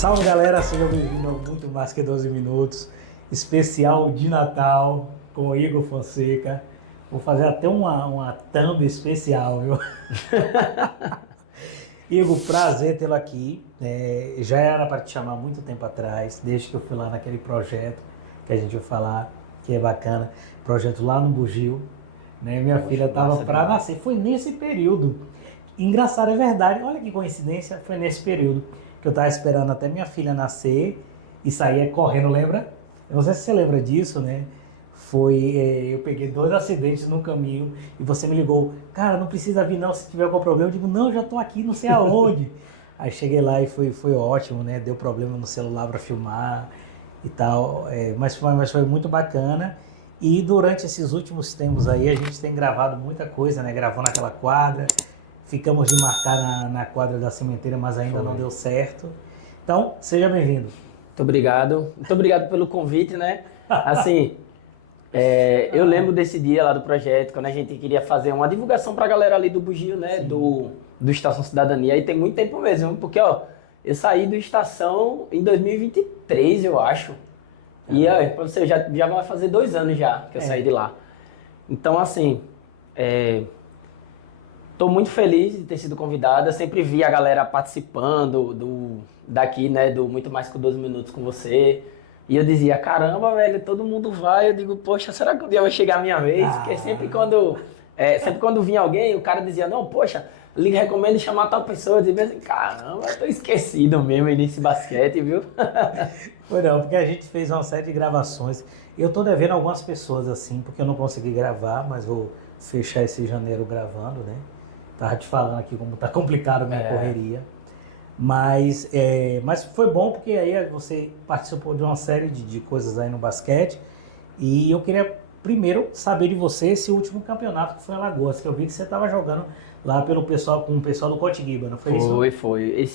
Salve galera, sejam bem-vindos ao Muito Mais Que 12 Minutos, especial de Natal com o Igor Fonseca. Vou fazer até uma thumb especial, viu? Igor, prazer tê-lo aqui. Já era para te chamar há muito tempo atrás, desde que eu fui lá naquele projeto que a gente vai falar, que é bacana, projeto lá no Bugio. Né? Minha filha estava para nascer, foi nesse período. Engraçado, é verdade, olha que coincidência, foi nesse período que eu estava esperando até minha filha nascer e saía correndo, lembra? Eu não sei se você lembra disso, né? Eu peguei 2 acidentes no caminho e você me ligou, cara, não precisa vir não, se tiver algum problema. Eu digo, não, eu já estou aqui, não sei aonde. Aí cheguei lá e foi ótimo, né? Deu problema no celular para filmar e tal, mas foi muito bacana. E durante esses últimos tempos aí, a gente tem gravado muita coisa, né? Gravou naquela quadra, ficamos de marcar na quadra da Sementeira, mas ainda não deu certo. Então, seja bem-vindo. Muito obrigado pelo convite, né? Assim, eu lembro desse dia lá do projeto, quando a gente queria fazer uma divulgação pra galera ali do Bugio, né? Do Estação Cidadania, e tem muito tempo mesmo, porque, ó, eu saí do Estação em 2023, eu acho. E aí, pra você, já vai fazer 2 anos já que eu saí de lá. Então, assim, tô muito feliz de ter sido convidado. Eu sempre vi a galera participando daqui, né, do Muito Mais que 12 Minutos com você. E eu dizia, caramba, velho, todo mundo vai. Eu digo, poxa, será que um dia vai chegar a minha vez? Porque sempre quando vinha alguém, o cara dizia, não, poxa, lhe recomendo chamar tal pessoa. Eu dizia assim, caramba, eu tô esquecido mesmo nesse basquete, viu? Foi não, porque a gente fez uma série de gravações. Eu tô devendo algumas pessoas assim, porque eu não consegui gravar, mas vou fechar esse janeiro gravando, né? Tava te falando aqui como tá complicado a minha correria. Mas foi bom porque aí você participou de uma série de coisas aí no basquete. E eu queria primeiro saber de você esse último campeonato que foi em Alagoas, que eu vi que você estava jogando lá com o pessoal do Cotiguiba, não foi isso? Foi.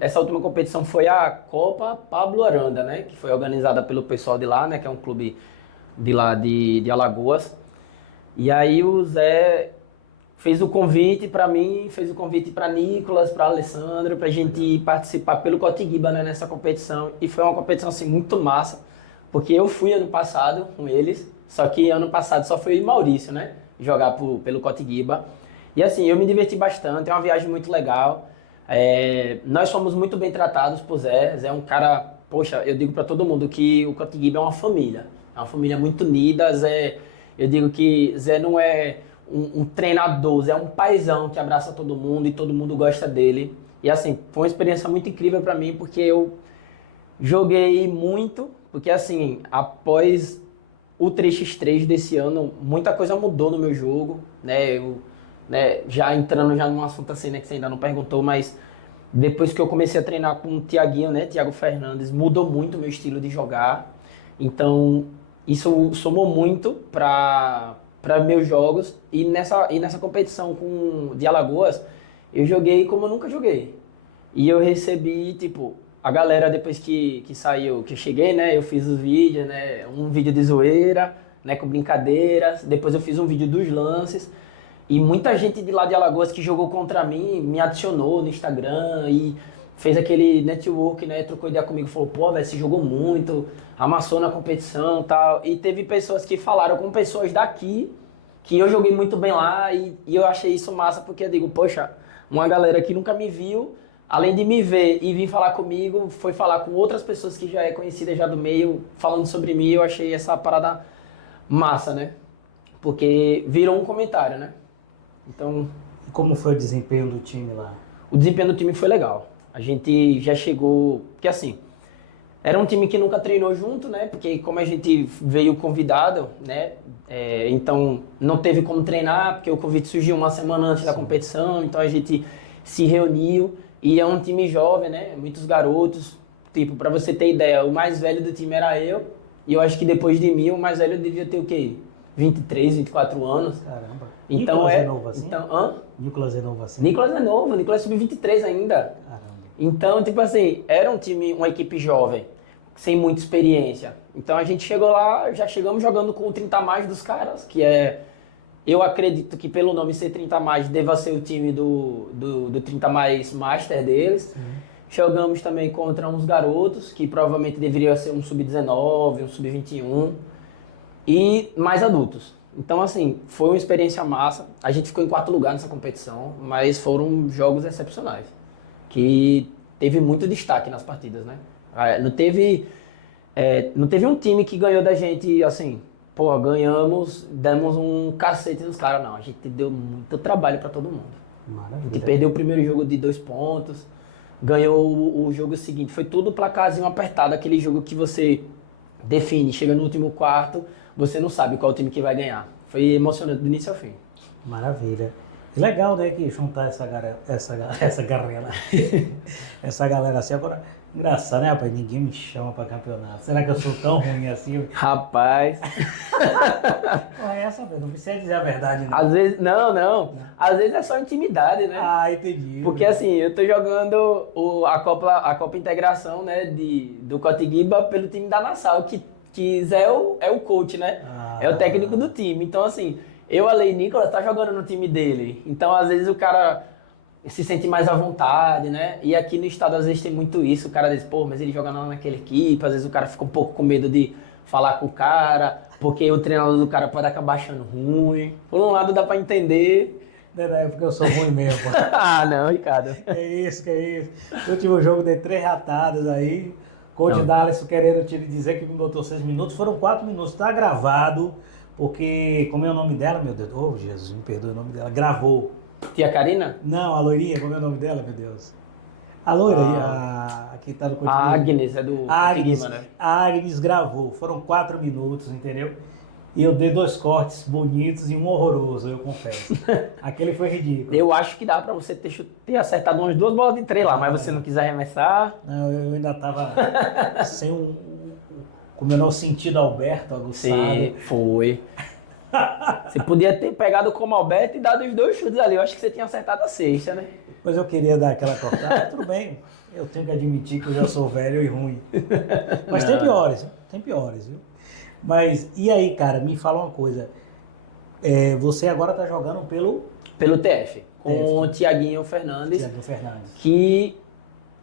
Essa última competição foi a Copa Pablo Aranda, né? Que foi organizada pelo pessoal de lá, né? Que é um clube de lá de Alagoas. E aí o Zé fez o convite para mim, fez o convite para Nicolas, para Alessandro, para a gente participar pelo Cotiguiba, né, nessa competição. E foi uma competição assim muito massa, porque eu fui ano passado com eles, só que ano passado só foi o Maurício, né, jogar pelo Cotiguiba. E assim, eu me diverti bastante, é uma viagem muito legal. Nós fomos muito bem tratados por Zé. Zé é um cara, poxa, eu digo para todo mundo que o Cotiguiba é uma família muito unida. Eu digo que Zé não é um treinador, Zé é um paizão que abraça todo mundo e todo mundo gosta dele. E assim, foi uma experiência muito incrível para mim, porque eu joguei muito, porque assim, após o 3x3 desse ano, muita coisa mudou no meu jogo, né? Já entrando já num assunto assim, né, que você ainda não perguntou, mas depois que eu comecei a treinar com o Tiaguinho, né, Thiago Fernandes, mudou muito o meu estilo de jogar. Então, isso somou muito para meus jogos. E nessa competição de Alagoas, eu joguei como eu nunca joguei. E eu recebi, tipo, a galera depois que saiu, que eu cheguei, né, eu fiz os vídeos, né, um vídeo de zoeira, né, com brincadeiras. Depois eu fiz um vídeo dos lances. E muita gente de lá de Alagoas que jogou contra mim me adicionou no Instagram e fez aquele network, né? Trocou ideia comigo, falou, pô, velho, você jogou muito, amassou na competição e tal. E teve pessoas que falaram com pessoas daqui que eu joguei muito bem lá e eu achei isso massa porque eu digo, poxa, uma galera que nunca me viu, além de me ver e vir falar comigo, foi falar com outras pessoas que já é conhecida já do meio, falando sobre mim. Eu achei essa parada massa, né? Porque virou um comentário, né? Então, E como foi o desempenho do time lá? o desempenho do time foi legal. A gente já chegou... Porque assim, era um time que nunca treinou junto, né? Porque como a gente veio convidado, né? Então, não teve como treinar, porque o convite surgiu uma semana antes da competição. Então, a gente se reuniu. E é um time jovem, né? Muitos garotos. Tipo, pra você ter ideia, o mais velho do time era eu. E eu acho que depois de mim, o mais velho devia ter o quê? 23, 24 anos. Caramba. Então, Nicolas é novo assim? Nicolas é novo assim? Nicolas é novo, Nicolas é sub-23 ainda. Caramba. Então, tipo assim, era um time, uma equipe jovem, sem muita experiência. Então a gente chegou lá, já chegamos jogando com o 30 a mais dos caras, que é... Eu acredito que pelo nome ser 30 a mais deva ser o time do 30 a mais master deles. Jogamos também contra uns garotos, que provavelmente deveria ser um sub-19, um sub-21, e mais adultos. Então, assim, foi uma experiência massa. A gente ficou em 4º lugar nessa competição, mas foram jogos excepcionais, que teve muito destaque nas partidas, né? Não teve um time que ganhou da gente, assim, pô, ganhamos, demos um cacete nos caras, não. A gente deu muito trabalho pra todo mundo. Maravilha. A gente perdeu o primeiro jogo de 2 pontos, ganhou o jogo seguinte. Foi tudo placarzinho apertado, aquele jogo que você define, chega no último quarto, você não sabe qual time que vai ganhar. Foi emocionante do início ao fim. Maravilha. E legal, né, que juntar essa galera, essa galera assim. Agora, engraçado, né, rapaz? Ninguém me chama pra campeonato. Será que eu sou tão ruim assim? Rapaz, Essa vez, não precisa dizer a verdade, não. às vezes, não. Às vezes é só intimidade, né? Ah, entendi. Porque assim, eu tô jogando a Copa Integração, né, do Cotiguiba pelo time da Nassau, que Zé é o coach, né? É o técnico do time. Então, assim, Ale e Nicolas tá jogando no time dele. Então, às vezes, o cara se sente mais à vontade, né? E aqui no estado, às vezes, tem muito isso. O cara diz, pô, mas ele joga lá naquela equipe. Às vezes, o cara fica um pouco com medo de falar com o cara, porque o treinador do cara pode acabar achando ruim. Por um lado, dá pra entender. É porque eu sou ruim mesmo. Ah, não, Ricardo. Que isso. No último jogo dei 3 ratadas aí. Coach Não. Dallas querendo te dizer que me botou 6 minutos. Foram 4 minutos. Tá gravado. Porque, como é o nome dela, meu Deus? Oh, Jesus, me perdoe o nome dela. Gravou. Tia Karina? Não, a loirinha, como é o nome dela, meu Deus? A loira aí, a que tá no continente. A Agnes, é do Agnes, Cotiguiba, né? a Agnes gravou. Foram 4 minutos, entendeu? E eu dei 2 cortes bonitos e um horroroso, eu confesso. Aquele foi ridículo. Eu acho que dá pra você ter acertado umas 2 bolas de 3 lá, mas você não quis arremessar. Não, eu ainda tava sem com o menor sentido Alberto aguçado. Sim, foi. Você podia ter pegado como Alberto e dado os 2 chutes ali. Eu acho que você tinha acertado a sexta, né? Mas eu queria dar aquela cortada. Tudo bem, eu tenho que admitir que eu já sou velho e ruim. Mas tem piores, viu? Mas, e aí, cara, me fala uma coisa. Você agora tá jogando Pelo TF, com o Tiaguinho Fernandes, Thiago Fernandes. que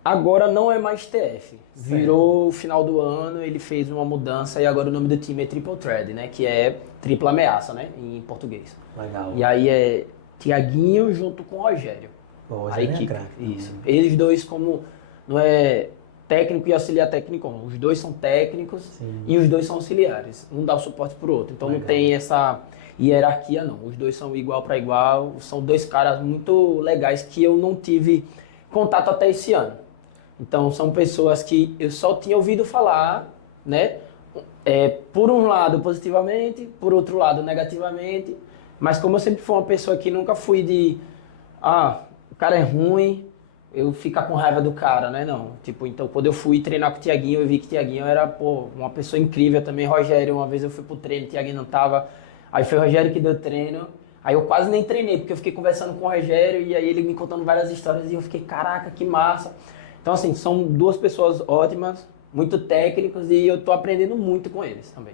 agora não é mais TF. Virou o final do ano, ele fez uma mudança e agora o nome do time é Triple Threat, né? Que é tripla ameaça, né? Em português. Legal. E aí é Tiaguinho junto com o Rogério. Pô, A equipe. craque. Isso. Eles dois como não é técnico e auxiliar técnico, não. Os dois são técnicos. Sim. E os dois são auxiliares. Um dá o suporte pro outro. Então Legal. não tem essa hierarquia, não. Os dois são igual para igual. São 2 caras muito legais que eu não tive contato até esse ano. Então são pessoas que eu só tinha ouvido falar, né? Por um lado positivamente, por outro lado negativamente. Mas como eu sempre fui uma pessoa que nunca fui de o cara é ruim, eu ficar com raiva do cara, né? Não. Tipo, então quando eu fui treinar com o Tiaguinho, eu vi que o Tiaguinho era, uma pessoa incrível também. Rogério, uma vez eu fui pro treino, o Tiaguinho não tava. Aí foi o Rogério que deu treino. Aí eu quase nem treinei, porque eu fiquei conversando com o Rogério e aí ele me contando várias histórias e eu fiquei, caraca, que massa. Então, assim, são 2 pessoas ótimas, muito técnicos e eu tô aprendendo muito com eles também.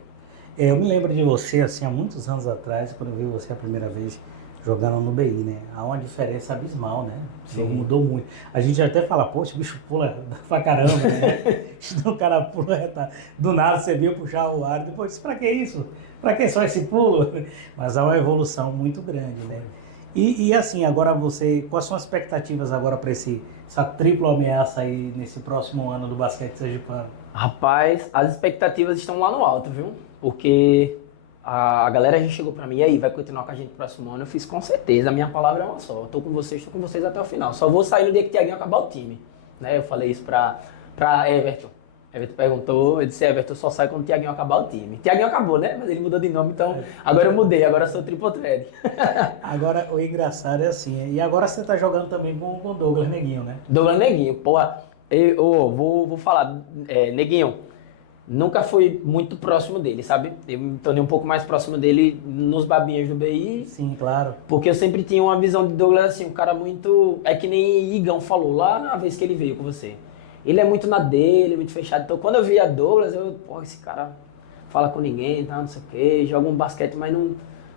Eu me lembro de você, assim, há muitos anos atrás, quando eu vi você a primeira vez jogando no BI, né? Há uma diferença abismal, né? O jogo mudou muito. A gente até fala, poxa, o bicho pula pra caramba, né? O cara pula, do nada você viu puxar o ar, depois, pra que isso? Pra que só esse pulo? Mas há uma evolução muito grande, né? E assim, agora quais são as expectativas agora para essa tripla ameaça aí nesse próximo ano do basquete sergipano? Rapaz, as expectativas estão lá no alto, viu? Porque a galera já chegou pra mim, e aí, vai continuar com a gente no próximo ano? Eu fiz com certeza, a minha palavra é uma só. Eu tô com vocês até o final. Só vou sair no dia que o Tiaguinho acabar o time. Né? Eu falei isso pra Everton. Everton perguntou, eu disse, Everton, só sai quando o Tiaguinho acabar o time. Tiaguinho acabou, né? Mas ele mudou de nome, então agora eu mudei, agora eu sou Triple Threat. Agora, o engraçado é assim, e agora você tá jogando também com o Douglas Neguinho, né? Douglas Neguinho, porra, vou falar, Neguinho, nunca fui muito próximo dele, sabe? Eu me tornei um pouco mais próximo dele nos babinhos do BI. Sim, claro. Porque eu sempre tinha uma visão de Douglas assim, um cara muito... É que nem Igão falou lá na vez que ele veio com você. Ele é muito na dele, muito fechado. Então quando eu via Douglas, esse cara fala com ninguém, tá, não sei o quê, joga um basquete, mas não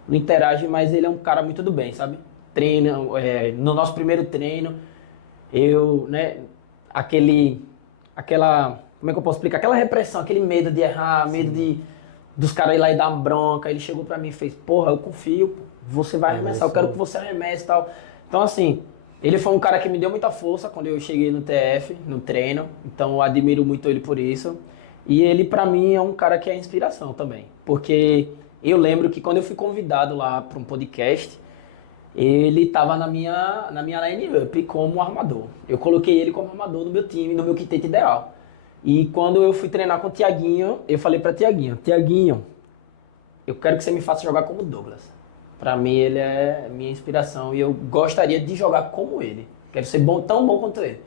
interage, mas ele é um cara muito do bem, sabe? Treina, no nosso primeiro treino, como é que eu posso explicar? Aquela repressão, aquele medo de errar, medo dos caras ir lá e dar uma bronca. Ele chegou pra mim e fez, porra, eu confio, pô, você vai arremessar, eu quero que você arremesse e tal. Então, assim, ele foi um cara que me deu muita força quando eu cheguei no TF, no treino. Então, eu admiro muito ele por isso. E ele, pra mim, é um cara que é inspiração também. Porque eu lembro que quando eu fui convidado lá pra um podcast, ele estava na minha line-up como armador. Eu coloquei ele como armador no meu time, no meu quinteto ideal. E quando eu fui treinar com o Thiaguinho, eu falei para Thiaguinho, eu quero que você me faça jogar como Douglas. Para mim ele é minha inspiração e eu gostaria de jogar como ele. Quero ser bom, tão bom quanto ele.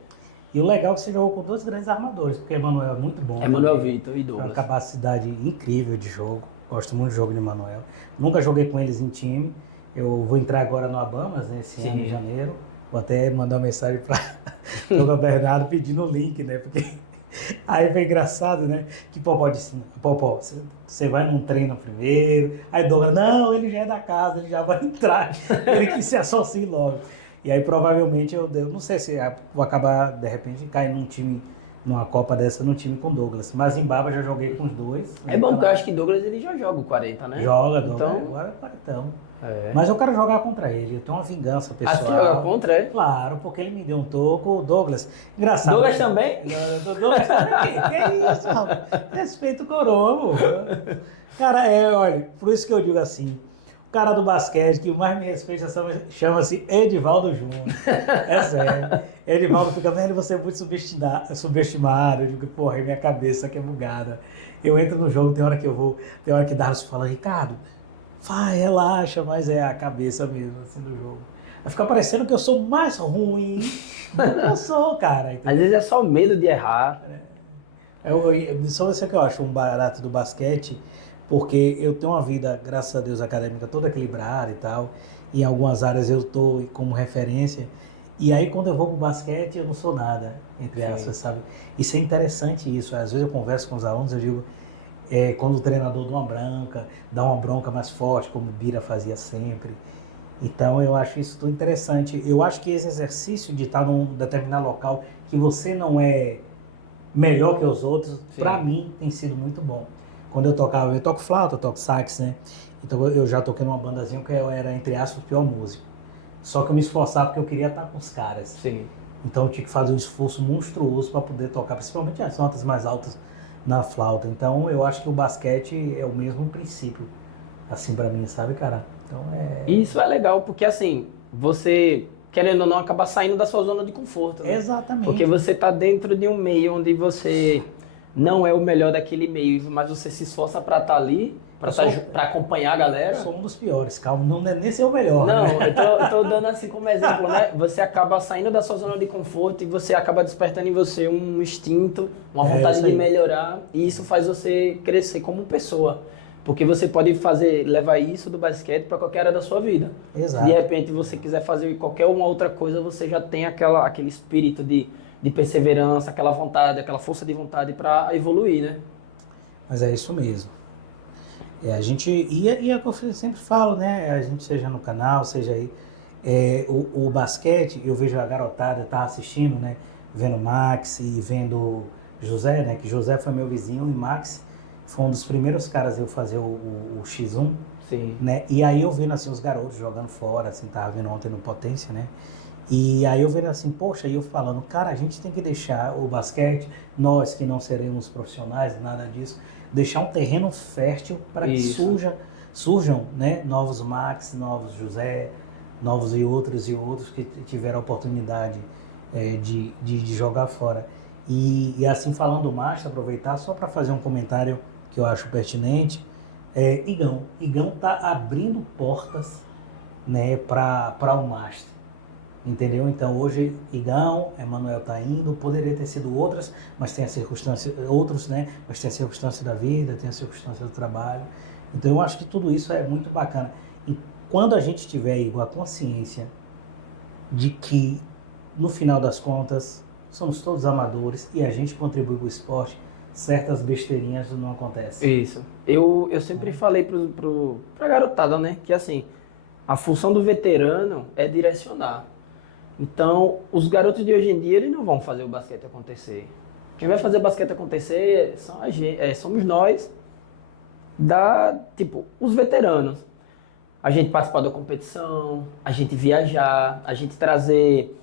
E o legal é que você jogou com dois grandes armadores, porque Emanuel é muito bom. Emanuel Vitor e Tem uma Douglas. capacidade incrível de jogo. Gosto muito do jogo de Emanuel. Nunca joguei com eles em time. Eu vou entrar agora no Abamas, né, esse ano em janeiro. Vou até mandar uma mensagem para o Bernardo pedindo o link, né? Porque aí foi engraçado, né? Que Popó disse, Popó, você vai num treino primeiro. Aí Douglas, não, ele já é da casa, ele já vai entrar. Ele que se associe logo. E aí provavelmente eu não sei se vou acabar, de repente, caindo num time, numa Copa dessa, num time com Douglas. Mas em Baba já joguei com os dois. É bom, porque eu acho que Douglas ele já joga o 40, né? Joga, então... Douglas, agora é 40. É. Mas eu quero jogar contra ele, eu tenho uma vingança pessoal. Ah, você joga contra ele? Claro, porque ele me deu um toco, o Douglas. Engraçado. Douglas também? Douglas também? Que isso, rapaz? Respeito o coroa, cara, olha, por isso que eu digo assim, o cara do basquete que mais me respeita chama-se Edivaldo Júnior. É sério. Edivaldo fica, velho, você é muito subestimado. Eu digo, porra, minha cabeça que é bugada. Eu entro no jogo, tem hora que Darcy fala, Ricardo, vai, relaxa, mas é a cabeça mesmo, assim, do jogo. Vai ficar parecendo que eu sou mais ruim do que eu sou, cara. Entendeu? Às vezes é só medo de errar. Só isso que eu acho um barato do basquete, porque eu tenho uma vida, graças a Deus, acadêmica toda equilibrada e tal. E em algumas áreas eu estou como referência. E aí quando eu vou pro basquete eu não sou nada, entre aspas, sabe? Isso é interessante isso. Às vezes eu converso com os alunos, eu digo, quando o treinador dá uma bronca mais forte, como o Bira fazia sempre. Então eu acho isso tudo interessante. Eu acho que esse exercício de estar num determinado local que você não é melhor que os outros, para mim tem sido muito bom. Quando eu toco flauta, eu toco sax, né? Então eu já toquei numa bandazinha que eu era, entre aspas, o pior músico. Só que eu me esforçava porque eu queria estar com os caras. Sim. Então eu tinha que fazer um esforço monstruoso para poder tocar, principalmente as notas mais altas na flauta. Então eu acho que o basquete é o mesmo princípio, assim, para mim, sabe, cara? Então Isso é legal, porque assim, você, querendo ou não, acaba saindo da sua zona de conforto, né? Exatamente. Porque você tá dentro de um meio onde você não é o melhor daquele meio, mas você se esforça para estar ali, para acompanhar a galera. Eu sou um dos piores, calma, não é nem ser o melhor. Não, né? eu tô dando assim como exemplo, né? Você acaba saindo da sua zona de conforto e você acaba despertando em você um instinto, uma vontade de melhorar, e isso faz você crescer como pessoa. Porque você pode levar isso do basquete para qualquer área da sua vida. Exato. Se de repente você quiser fazer qualquer uma outra coisa, você já tem aquele espírito de perseverança, aquela vontade, aquela força de vontade para evoluir, né? Mas é isso mesmo. A gente, e é o que eu sempre falo, né? A gente seja no canal, seja aí. O basquete, eu vejo a garotada, tá assistindo, né? Vendo Max e vendo José, né? Que José foi meu vizinho e Max foi um dos primeiros caras a eu fazer o X1. Sim. Né? E aí eu vendo assim os garotos jogando fora, assim, tava vendo ontem no Potência, né? E aí eu vendo assim, poxa, e eu falando, cara, a gente tem que deixar o basquete, nós que não seremos profissionais, nada disso, deixar um terreno fértil para que surjam, né, novos Max, novos José, novos e outros que tiveram a oportunidade de jogar fora. E assim falando do Master, aproveitar só para fazer um comentário que eu acho pertinente, Igão está abrindo portas, né, para o Master. Entendeu? Então hoje Igão, Emanuel está indo, poderia ter sido outras, mas tem a circunstância, outros, né? Mas tem a circunstância da vida, tem a circunstância do trabalho. Então eu acho que tudo isso é muito bacana. E quando a gente tiver, Igor, a consciência de que no final das contas somos todos amadores e a gente contribui para o esporte, certas besteirinhas não acontecem. Isso. Eu sempre falei pra garotada, né? Que assim, a função do veterano é direcionar. Então, os garotos de hoje em dia, eles não vão fazer o basquete acontecer. Quem vai fazer o basquete acontecer somos nós, os veteranos. A gente participar da competição, a gente viajar, a gente trazer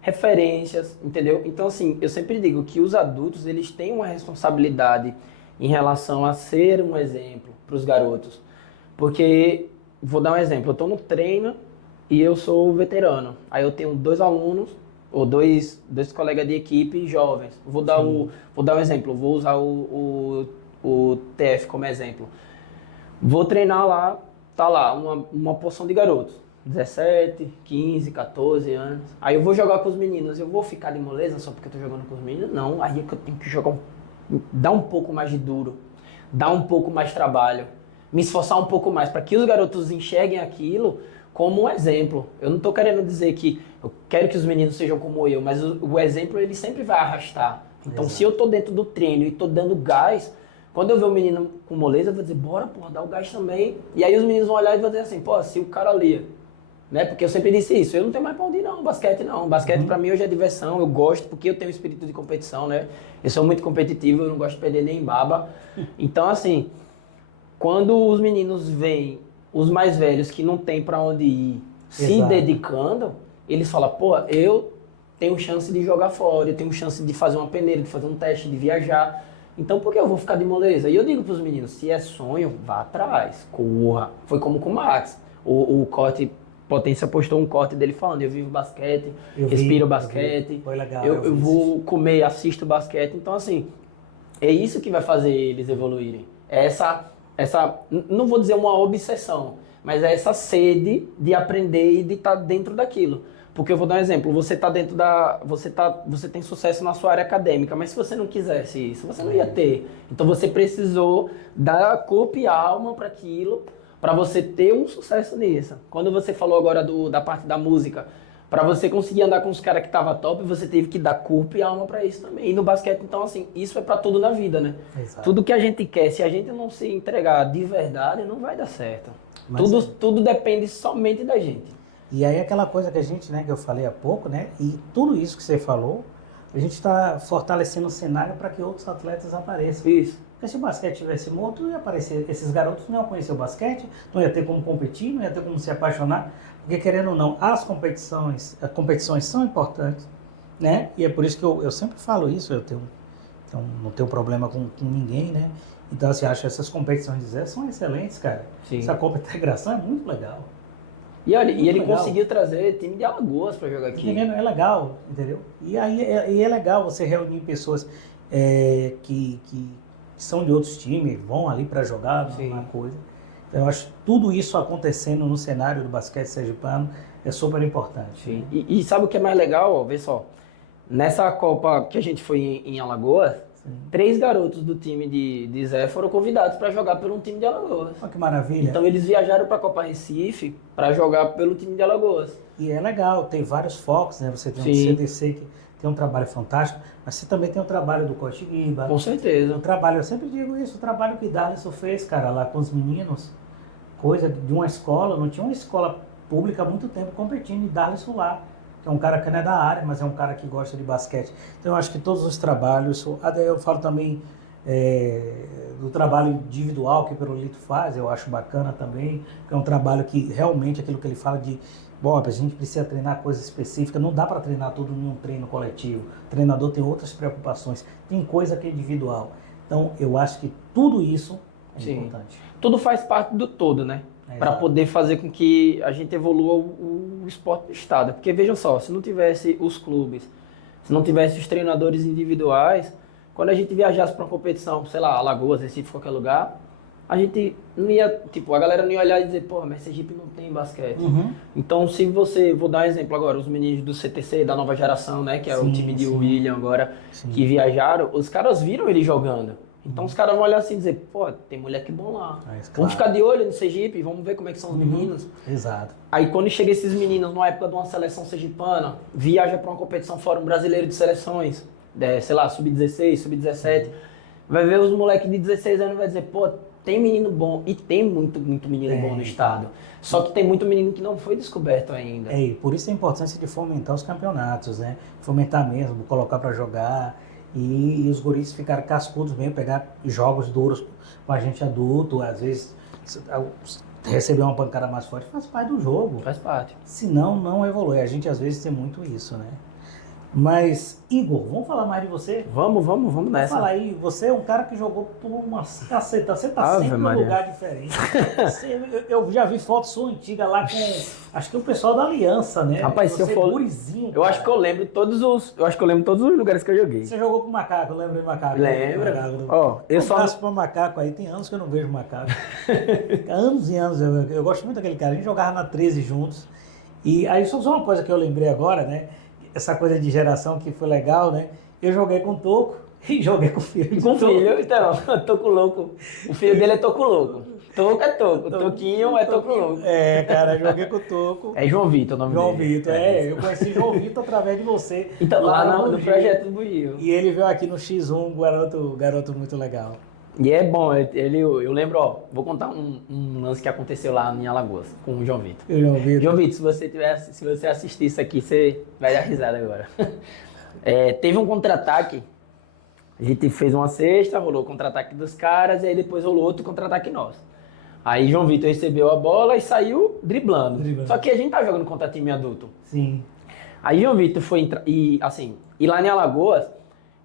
referências, entendeu? Então, assim, eu sempre digo que os adultos, eles têm uma responsabilidade em relação a ser um exemplo para os garotos. Porque, vou dar um exemplo, eu estou no treino e eu sou veterano. Aí eu tenho 2 alunos, ou dois colegas de equipe jovens. Vou dar um exemplo, vou usar o TF como exemplo. Vou treinar lá, tá lá, uma porção de garotos. 17, 15, 14 anos. Aí eu vou jogar com os meninos. Eu vou ficar de moleza só porque eu tô jogando com os meninos? Não, aí é que eu tenho que jogar dar um pouco mais de duro, dar um pouco mais de trabalho, me esforçar um pouco mais para que os garotos enxerguem aquilo como um exemplo. Eu não tô querendo dizer que eu quero que os meninos sejam como eu, mas o exemplo ele sempre vai arrastar. Então, se eu tô dentro do treino e tô dando gás, quando eu ver um menino com moleza, eu vou dizer, bora, porra, dá o gás também. E aí os meninos vão olhar e vão dizer assim, pô, se o cara ali, né? Porque eu sempre disse isso, eu não tenho mais pra onde ir não, basquete não. Basquete pra mim hoje é diversão, eu gosto porque eu tenho espírito de competição, né? Eu sou muito competitivo, eu não gosto de perder nem baba. Então, assim, quando os meninos veem os mais velhos que não tem pra onde ir se dedicando, eles falam, pô, eu tenho chance de jogar fora, eu tenho chance de fazer uma peneira, de fazer um teste, de viajar. Então, por que eu vou ficar de moleza? E eu digo pros meninos, se é sonho, vá atrás, corra. Foi como com o Max. O corte Potência postou um corte dele falando, eu vivo basquete, respiro basquete, foi legal, eu vou comer, assisto basquete. Então, assim, é isso que vai fazer eles evoluírem. É essa, não vou dizer uma obsessão, mas é essa sede de aprender e de estar dentro daquilo. Porque eu vou dar um exemplo, você tem sucesso na sua área acadêmica, mas se você não quisesse isso, você não ia ter. Então você precisou dar corpo e alma para aquilo, para você ter um sucesso nisso. Quando você falou agora da parte da música, para você conseguir andar com os caras que estavam top, você teve que dar corpo e alma para isso também. E no basquete, então, assim, isso é para tudo na vida, né? Exato. Tudo que a gente quer, se a gente não se entregar de verdade, não vai dar certo. Mas Tudo depende somente da gente. E aí aquela coisa que a gente, né, que eu falei há pouco, né, e tudo isso que você falou, a gente está fortalecendo o cenário para que outros atletas apareçam. Isso. Porque se o basquete tivesse morto, não ia aparecer. Esses garotos não iam conhecer o basquete, não ia ter como competir, não ia ter como se apaixonar. Porque, querendo ou não, as competições são importantes, né? E é por isso que eu sempre falo isso, não tenho problema com ninguém, né? Então, assim, acho que essas competições de Zé são excelentes, cara. Sim. Essa Copa Integração é muito legal. E olha, Muito ele legal. Conseguiu trazer time de Alagoas para jogar aqui. É legal, entendeu? E aí é legal você reunir pessoas que são de outros times, vão ali para jogar uma coisa. Então, eu acho que tudo isso acontecendo no cenário do basquete sergipano é super importante. Sim. E sabe o que é mais legal? Ó, vê só. Nessa Copa que a gente foi em Alagoas, 3 garotos do time de Zé foram convidados para jogar pelo time de Alagoas. Olha que maravilha. Então eles viajaram para a Copa Recife para jogar pelo time de Alagoas. E é legal, tem vários focos, né? Você tem um CDC que tem um trabalho fantástico, mas você também tem o trabalho do Coach Guiba. Com certeza. O trabalho, eu sempre digo isso, o trabalho que Darlisson fez, cara, lá com os meninos, coisa de uma escola, não tinha uma escola pública há muito tempo competindo, e Darlisson lá, que é um cara que não é da área, mas é um cara que gosta de basquete. Então eu acho que todos os trabalhos, até eu falo também do trabalho individual que o Perolito faz, eu acho bacana também, que é um trabalho que realmente, aquilo que ele fala de, bom, a gente precisa treinar coisas específicas, não dá para treinar tudo em um treino coletivo, o treinador tem outras preocupações, tem coisa que é individual. Então eu acho que tudo isso é importante. Tudo faz parte do todo, né? Para poder fazer com que a gente evolua o esporte do estado. Porque vejam só, se não tivesse os clubes, se não tivesse os treinadores individuais, quando a gente viajasse para uma competição, sei lá, Alagoas, Recife, qualquer lugar, a gente não ia, a galera não ia olhar e dizer, porra, mas Sergipe não tem basquete. Então, se você, vou dar um exemplo agora, os meninos do CTC, da nova geração, né, que é o time de William agora, que viajaram, os caras viram ele jogando. Então os caras vão olhar assim e dizer, pô, tem moleque bom lá. Vamos ficar de olho no Sergipe, vamos ver como é que são os meninos. Exato. Aí quando chega esses meninos, numa época de uma seleção sergipana, viaja para uma competição fora, um brasileiro de seleções, sei lá, sub-16, sub-17, vai ver os moleques de 16 anos e vai dizer, pô, tem menino bom e tem muito menino bom no estado. Só que tem muito menino que não foi descoberto ainda. Por isso a importância de fomentar os campeonatos, né? Fomentar mesmo, colocar para jogar e os guris ficarem cascudos mesmo, pegar jogos duros com a gente adulto, às vezes receber uma pancada mais forte faz parte do jogo. Faz parte. Senão, não evolui. A gente às vezes tem muito isso, né? Mas, Igor, vamos falar mais de você? Vamos nessa. Vamos falar aí, você é um cara que jogou por umas cacetas, você tá sempre num lugar diferente. Eu já vi foto sua antiga lá com, acho que o pessoal da Aliança, né? Rapaz, se eu for... gurizinho, eu acho que eu lembro todos os lugares que eu joguei. Você jogou com macaco, lembra de macaco? Lembra? Ó, eu só... abraço pra macaco aí, tem anos que eu não vejo macaco. Anos e anos, eu gosto muito daquele cara, a gente jogava na 13 juntos. E aí só uma coisa que eu lembrei agora, né? Essa coisa de geração que foi legal, né? Eu joguei com o Toco e joguei com o filho. Com o filho, então, Toco Louco. O filho dele é Toco Louco. Toco é Toco, Toquinho é Toco Louco. Cara, joguei com o Toco. É João Vitor o nome João dele. Vitor, eu conheci João Vitor através de você. Então, lá no projeto do Bugio. E ele veio aqui no X1, um garoto muito legal. E é bom, eu lembro, ó, vou contar um lance que aconteceu lá em Alagoas, com o João Vitor. João Vitor, se você assistir isso aqui, você vai dar risada agora. Teve um contra-ataque, a gente fez uma cesta, rolou o contra-ataque dos caras, e aí depois rolou outro contra-ataque nosso. Aí João Vitor recebeu a bola e saiu driblando. Só que a gente tá jogando contra time adulto. Sim. Aí João Vitor foi entrar, e lá em Alagoas,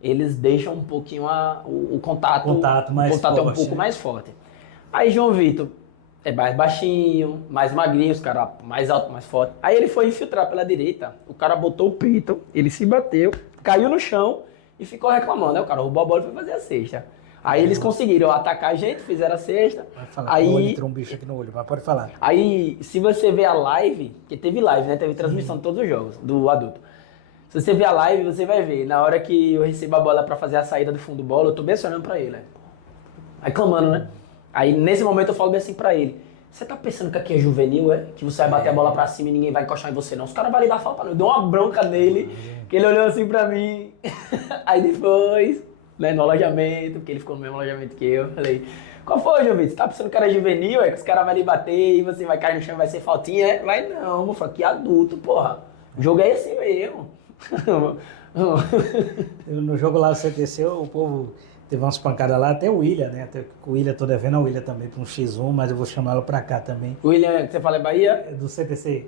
eles deixam um pouquinho o contato mais forte, é um pouco mais forte. Aí João Vitor é mais baixinho, mais magrinho, os caras mais alto, mais forte. Aí ele foi infiltrar pela direita, o cara botou o pito, ele se bateu, caiu no chão e ficou reclamando. Aí o cara roubou a bola e foi fazer a cesta. Aí eles conseguiram atacar a gente, fizeram a cesta. Pode falar, aí entrou um bicho aqui no olho, mas pode falar. Aí, se você ver a live, que teve live, né? Teve transmissão de todos os jogos, do adulto. Se você ver a live, você vai ver. Na hora que eu recebo a bola pra fazer a saída do fundo do bola, eu tô bem assim olhando pra ele, né? Aí clamando, né? Aí nesse momento eu falo bem assim pra ele. Você tá pensando que aqui é juvenil, é? Que você vai bater a bola pra cima e ninguém vai encostar em você, não. Os caras vão lhe dar falta, não. Eu dei uma bronca nele, que ele olhou assim pra mim. Aí depois, né, no alojamento, porque ele ficou no mesmo alojamento que eu, falei... Qual foi, João Vitor? Você tá pensando que o cara é juvenil, é? Que os caras vão lhe bater e você vai cair no chão e vai ser faltinha, é? Vai não, mofa, que adulto, porra. O jogo é assim mesmo. No jogo lá do CTC, o povo teve umas pancadas lá, até o William, né? Até o William, tô devendo a William também para um X1, mas eu vou chamá-lo para cá também. O William, que você fala é Bahia? Do CTC.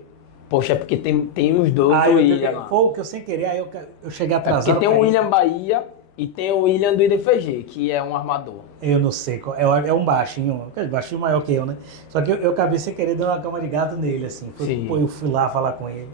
Poxa, é porque tem os dois do William lá. Foi o que eu sem querer, aí eu cheguei atrasado. Porque tem o William Bahia e tem o William do IDFG, que é um armador. Eu não sei, é um baixinho maior que eu, né? Só que eu acabei sem querer dando uma cama de gato nele, assim. Eu fui lá falar com ele.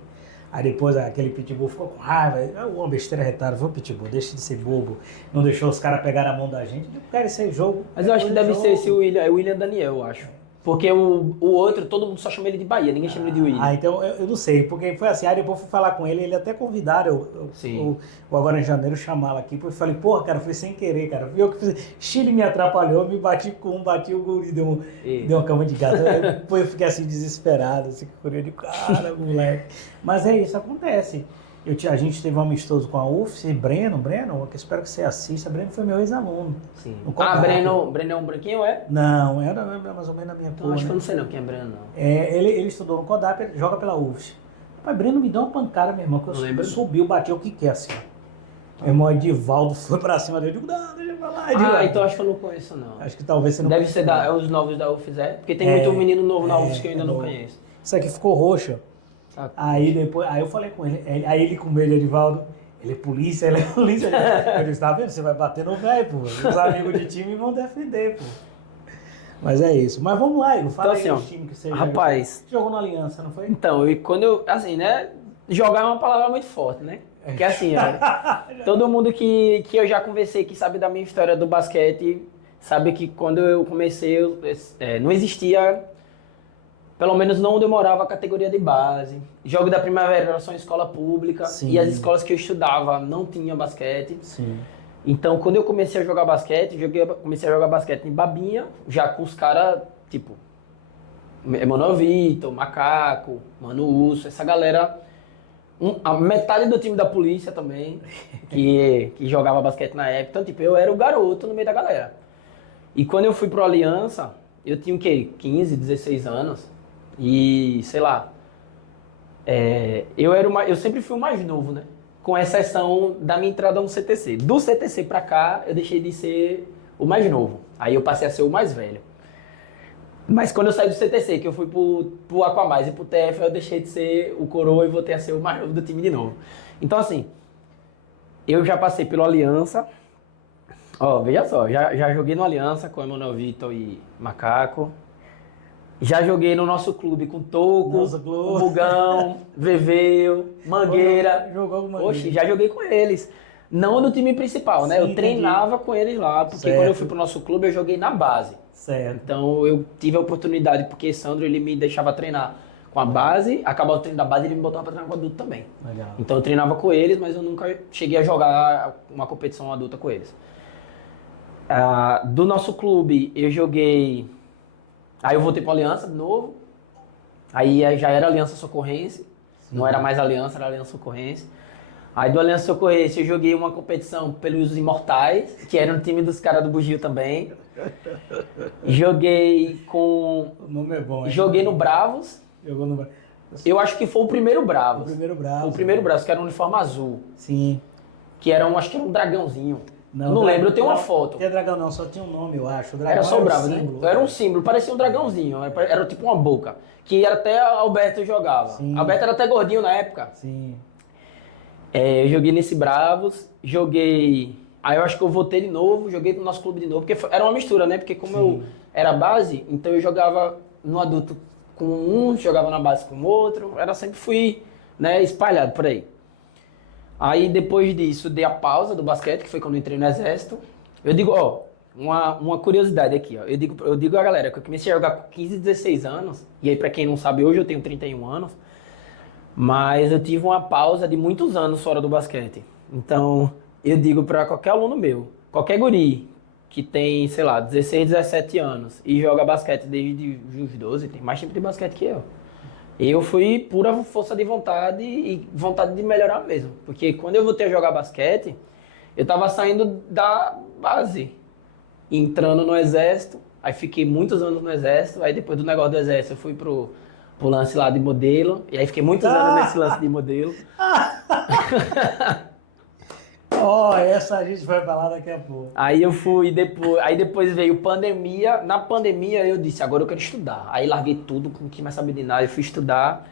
Aí depois aquele pitbull ficou com raiva, uma besteira retada, foi o pitbull, deixa de ser bobo, não deixou os caras pegarem a mão da gente, eu quero esse jogo. Mas eu acho que deve ser esse William, é o William Daniel, eu acho. Porque o outro, todo mundo só chama ele de Bahia, ninguém chama ele de William. Então eu não sei, porque foi assim, aí depois eu fui falar com ele, ele até convidaram o agora em janeiro chamá-lo aqui, porque eu falei, porra, cara, foi sem querer, cara, eu que fiz, Chile me atrapalhou, me bati o guri, deu uma cama de gato, depois eu fiquei assim desesperado, assim, de cara, moleque. Mas é isso, acontece. A gente teve um amistoso com a UFC, Breno, que espero que você assista. Breno foi meu ex-aluno. Sim. Breno é um branquinho, é? Não, era mais ou menos na minha turma. Acho que eu não sei não quem é Breno, não. Ele estudou no CODAP, ele joga pela UFC. Rapaz, Breno me deu uma pancada, meu irmão, que eu subi, bateu o que quer, assim. Meu irmão Edivaldo foi pra cima dele, eu digo, não, deixa eu falar. Então acho que eu não conheço, não. Acho que talvez você não Deve ser os novos da UFES, é? Porque tem muito menino novo na UFES que eu ainda não conheço. Isso aqui ficou roxo. Aí eu falei com ele, aí ele com medo, Edivaldo, ele é polícia. Eu disse, tá vendo, você vai bater no velho, pô. Os amigos de time vão defender, pô. Mas é isso. Mas vamos lá, Igor, fala então, aí dos times que você rapaz, jogou na Aliança, não foi? Então, assim, né, jogar é uma palavra muito forte, né? Porque assim, todo mundo que eu já conversei, que sabe da minha história do basquete, sabe que quando eu comecei, não existia... Pelo menos não demorava a categoria de base. Jogo da primavera era só em escola pública. Sim. E as escolas que eu estudava não tinham basquete. Sim. Então, quando eu comecei a jogar basquete, comecei a jogar basquete em Babinha, já com os caras, tipo, Emanuel Vitor, Macaco, Mano Urso, essa galera... a metade do time da polícia também, que jogava basquete na época. Então, tipo, eu era o garoto no meio da galera. E quando eu fui pro Aliança, eu tinha o quê? 15, 16 anos. E, sei lá, eu sempre fui o mais novo, né? Com exceção da minha entrada no CTC. Do CTC pra cá, eu deixei de ser o mais novo. Aí eu passei a ser o mais velho. Mas quando eu saí do CTC, que eu fui pro Aquamais e pro TF, eu deixei de ser o coroa e voltei a ser o mais novo do time de novo. Então, assim, eu já passei pelo Aliança. Ó, veja só, já joguei no Aliança com Emanuel Vitor e Macaco. Já joguei no nosso clube com Toco, o Bugão, Veveu, Mangueira. Jogou com Mangueira. Oxe, já joguei com eles. Não no time principal, né? Sim, Eu treinava com eles lá, porque certo. quando eu fui pro nosso clube, eu joguei na base. Certo. Então eu tive a oportunidade, porque Sandro ele me deixava treinar com a base, acabava o treino da base e ele me botava pra treinar com o adulto também. Legal. Então eu treinava com eles, mas eu nunca cheguei a jogar uma competição adulta com eles. Do nosso clube, eu joguei... Aí eu voltei pra Aliança de novo. Aí já era Aliança Socorrense. Não era mais Aliança, era Aliança Socorrense. Aí do Aliança Socorrense eu joguei uma competição pelos Imortais, que era um time dos caras do Bugio também. Joguei com... O nome é bom, hein? Joguei no Bravos. Jogou no Bravos. Eu acho que foi o primeiro Bravos. O primeiro Bravos. O primeiro Bravos, que era um uniforme azul. Sim. Que era acho que era um dragãozinho. Não lembro, eu tenho uma foto. Não tinha dragão não, só tinha um nome, eu acho. O dragão Era só o Bravos, símbolo, né? Era um símbolo, parecia um dragãozinho. Era tipo uma boca. Que até Alberto jogava. Sim. Alberto era até gordinho na época. Sim. Eu joguei nesse Bravos, joguei... Aí eu acho que eu voltei de novo, joguei pro nosso clube de novo, porque era uma mistura, né? Porque como eu era base, então eu jogava no adulto com um, jogava na base com o outro, sempre fui, né, espalhado por aí. Aí depois disso, dei a pausa do basquete, que foi quando eu entrei no exército. Eu digo, ó, uma curiosidade aqui, ó. Eu digo a galera que eu comecei a jogar com 15, 16 anos, e aí pra quem não sabe, hoje eu tenho 31 anos, mas eu tive uma pausa de muitos anos fora do basquete. Então, eu digo pra qualquer aluno meu, qualquer guri que tem, sei lá, 16, 17 anos e joga basquete desde os 12, tem mais tempo de basquete que eu. Eu fui pura força de vontade e vontade de melhorar mesmo. Porque quando eu voltei a jogar basquete, eu tava saindo da base, entrando no exército, aí fiquei muitos anos no exército, aí depois do negócio do exército eu fui pro lance lá de modelo, e aí fiquei muitos anos nesse lance de modelo. Essa a gente vai falar daqui a pouco. Aí eu fui, depois veio pandemia. Na pandemia eu disse, agora eu quero estudar. Aí larguei tudo, não tinha mais saber de nada, eu fui estudar.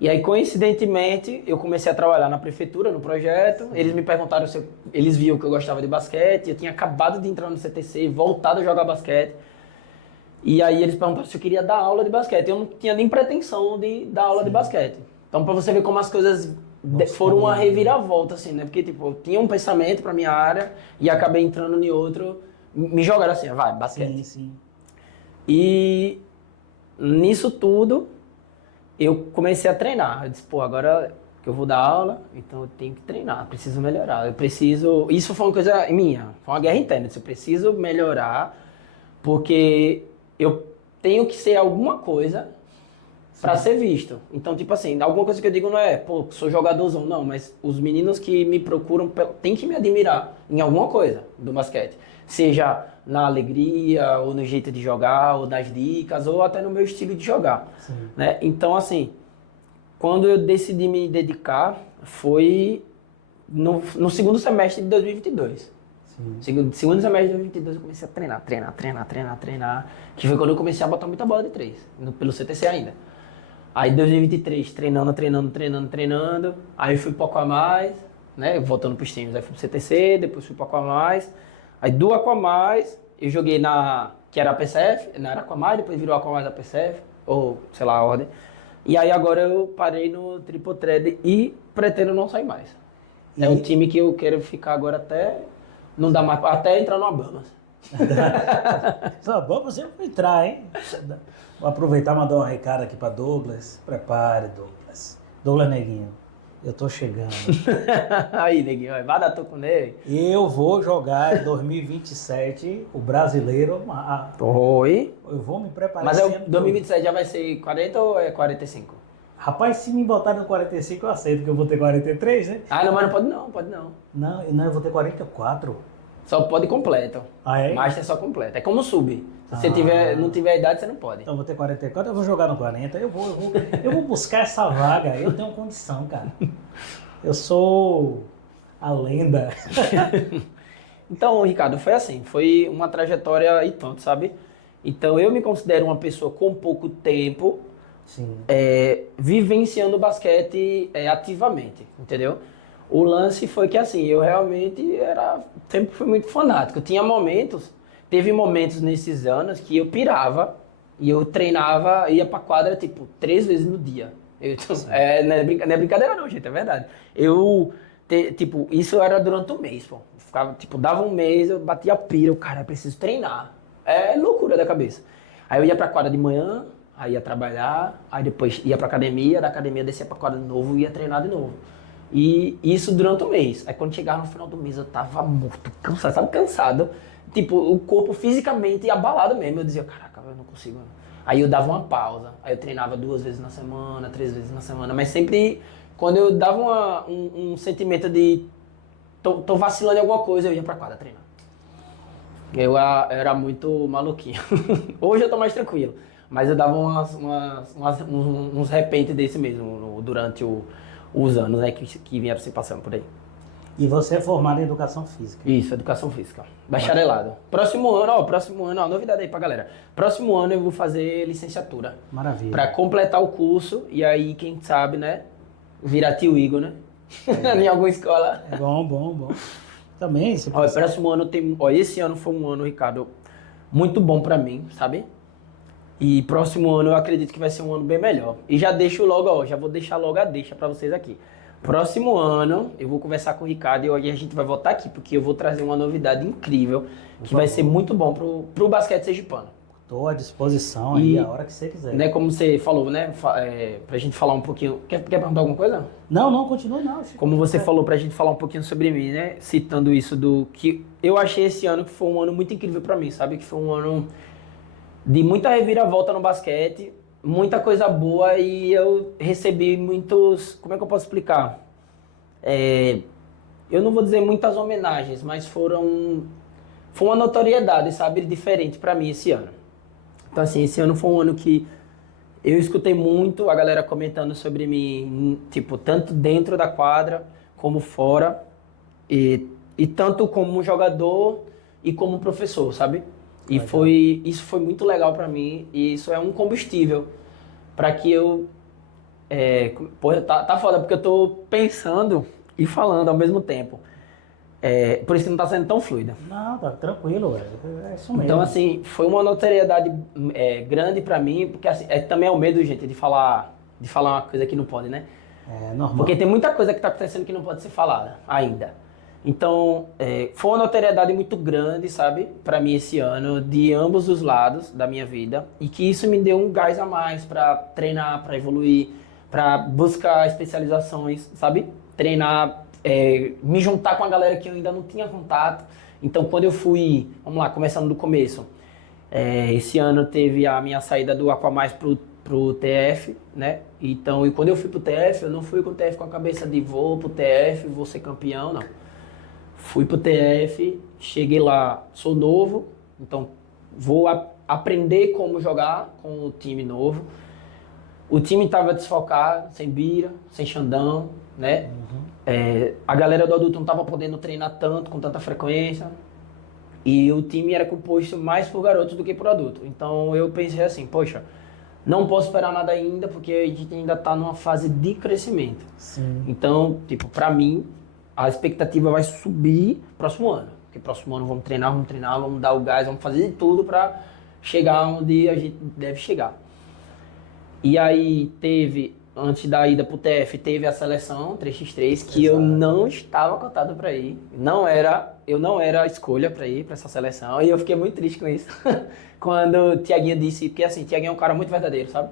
E aí, coincidentemente, eu comecei a trabalhar na prefeitura, no projeto. Eles me perguntaram se eles viam que eu gostava de basquete. Eu tinha acabado de entrar no CTC, voltado a jogar basquete. E aí eles perguntaram se eu queria dar aula de basquete. Eu não tinha nem pretensão de dar aula de basquete. Então, pra você ver como as coisas foram uma reviravolta, assim, né? Porque, tipo, eu tinha um pensamento pra minha área e acabei entrando em outro. Me jogaram assim, vai, basquete. Sim, sim. E nisso tudo, eu comecei a treinar. Eu disse, pô, agora que eu vou dar aula, então eu tenho que treinar, preciso melhorar. Isso foi uma coisa minha, foi uma guerra interna. Eu preciso melhorar, porque eu tenho que ser alguma coisa pra ser visto. Então, tipo assim, alguma coisa que eu digo não é, pô, sou jogadorzão, não, mas os meninos que me procuram têm que me admirar em alguma coisa do basquete. Seja na alegria, ou no jeito de jogar, ou nas dicas, ou até no meu estilo de jogar. Né? Então, assim, quando eu decidi me dedicar, foi no segundo semestre de 2022. Segundo semestre de 2022 eu comecei a treinar, que foi quando eu comecei a botar muita bola de 3, pelo CTC ainda. Aí 2023, treinando, aí fui pro Aquamais, né, voltando pros times, aí fui pro CTC, depois fui pro Aquamais, aí do Aquamais eu joguei que era a PCF, não era Aquamais, depois virou Aquamais a PCF, ou sei lá a ordem, e aí agora eu parei no Triple Thread e pretendo não sair mais. É um time que eu quero ficar agora até, não dá mais, até entrar no Abamas. Vamos sempre entrar, hein? Vou aproveitar e mandar um recado aqui para Douglas. Prepare, Douglas. Douglas Neguinho, eu tô chegando. Aí, Neguinho, vai dar toco nele. Eu vou jogar em 2027 o brasileiro. Oi? Eu vou me preparar. Mas 2027 já vai ser 40 ou é 45? Rapaz, se me botar no 45 eu aceito, porque eu vou ter 43, né? Ah, não, mas não pode não. Não, eu vou ter 44. Só pode completo. Ah, é? Master só completo. É como sub. Se você Ah. não tiver idade, você não pode. Então eu vou ter 44, eu vou jogar no 40. Eu vou buscar essa vaga. Eu tenho condição, cara. Eu sou a lenda. Então, Ricardo, foi assim. Foi uma trajetória e tanto, sabe? Então, eu me considero uma pessoa com pouco tempo Sim. vivenciando o basquete ativamente, entendeu? O lance foi que assim, eu realmente sempre fui muito fanático. Teve momentos nesses anos que eu pirava e eu treinava, ia pra quadra tipo 3 vezes no dia. Não é brincadeira não, gente, é verdade. Tipo, isso era durante um mês, pô. Ficava, tipo, dava um mês, eu batia a pira, eu preciso treinar. É loucura da cabeça. Aí eu ia pra quadra de manhã, aí ia trabalhar, aí depois ia pra academia, da academia descia pra quadra de novo e ia treinar de novo. E isso durante um mês. Aí quando chegava no final do mês eu tava morto, cansado, sabe? Cansado. Tipo, o corpo fisicamente abalado mesmo. Eu dizia, caraca, eu não consigo. Aí eu dava uma pausa. Aí eu treinava 2 vezes na semana, 3 vezes na semana. Mas sempre, quando eu dava um sentimento de tô vacilando em alguma coisa, eu ia pra quadra treinar. Era muito maluquinho. Hoje eu tô mais tranquilo. Mas eu dava uns repentes desse mesmo durante os anos, né, que vieram se passando por aí. E você é formado em educação física. Isso, educação física. Bacharelado. Próximo ano, ó, novidade aí pra galera. Próximo ano eu vou fazer licenciatura. Maravilha. Pra completar o curso e aí, quem sabe, né, virar tio Igor, né? Em alguma escola. É bom, bom, bom. Também, se Ó, próximo ano tem. Ó, esse ano foi um ano, Ricardo, muito bom pra mim, sabe? E próximo ano eu acredito que vai ser um ano bem melhor. E já deixo logo, ó, já vou deixar logo a deixa pra vocês aqui. Próximo ano eu vou conversar com o Ricardo e a gente vai voltar aqui, porque eu vou trazer uma novidade incrível que vai ser muito bom pro basquete sergipano. Estou à disposição aí, a hora que você quiser. Né, como você falou, né? Pra gente falar um pouquinho. Quer perguntar alguma coisa? Não, continue não. Como você falou pra gente falar um pouquinho sobre mim, né? Citando isso do que eu achei esse ano que foi um ano muito incrível pra mim, sabe? Que foi um ano de muita reviravolta no basquete, muita coisa boa e eu recebi muitos. Como é que eu posso explicar? Eu não vou dizer muitas homenagens, mas foi uma notoriedade, sabe? Diferente pra mim esse ano. Então, assim, esse ano foi um ano que eu escutei muito a galera comentando sobre mim, tipo, tanto dentro da quadra como fora, e tanto como jogador e como professor, sabe? Isso foi muito legal pra mim e isso é um combustível pra que eu... Pô, tá foda, porque eu tô pensando e falando ao mesmo tempo. Por isso que não tá sendo tão fluida. Não, tá tranquilo, velho. É isso mesmo. Então, assim, foi uma notoriedade grande pra mim, porque assim, também é o medo, gente, de falar uma coisa que não pode, né? É normal. Porque tem muita coisa que tá acontecendo que não pode ser falada ainda. Então, foi uma notoriedade muito grande, sabe, pra mim esse ano, de ambos os lados da minha vida, e que isso me deu um gás a mais pra treinar, pra evoluir, pra buscar especializações, sabe? Treinar, me juntar com a galera que eu ainda não tinha contato. Então, quando eu fui, vamos lá, começando do começo, esse ano teve a minha saída do Aquamais pro TF, né? Então, e quando eu fui pro TF, eu não fui com o TF com a cabeça de vou pro TF, vou ser campeão, não. Fui pro TF, cheguei lá, sou novo, então vou aprender como jogar com o time novo. O time estava desfalcado, sem Bira, sem Xandão, né? A galera do adulto não estava podendo treinar tanto, com tanta frequência. E o time era composto mais por garotos do que por adulto. Então eu pensei assim, poxa, não posso esperar nada ainda, porque a gente ainda está numa fase de crescimento. Sim. Então, tipo, pra mim, a expectativa vai subir próximo ano. Porque próximo ano vamos treinar, vamos dar o gás, vamos fazer de tudo pra chegar onde a gente deve chegar. E aí teve, antes da ida pro TF, teve a seleção 3x3, que eu não estava cotado pra ir. Eu não era a escolha pra ir pra essa seleção, e eu fiquei muito triste com isso. Quando o Thiaguinho disse, porque assim, Thiaguinho é um cara muito verdadeiro, sabe?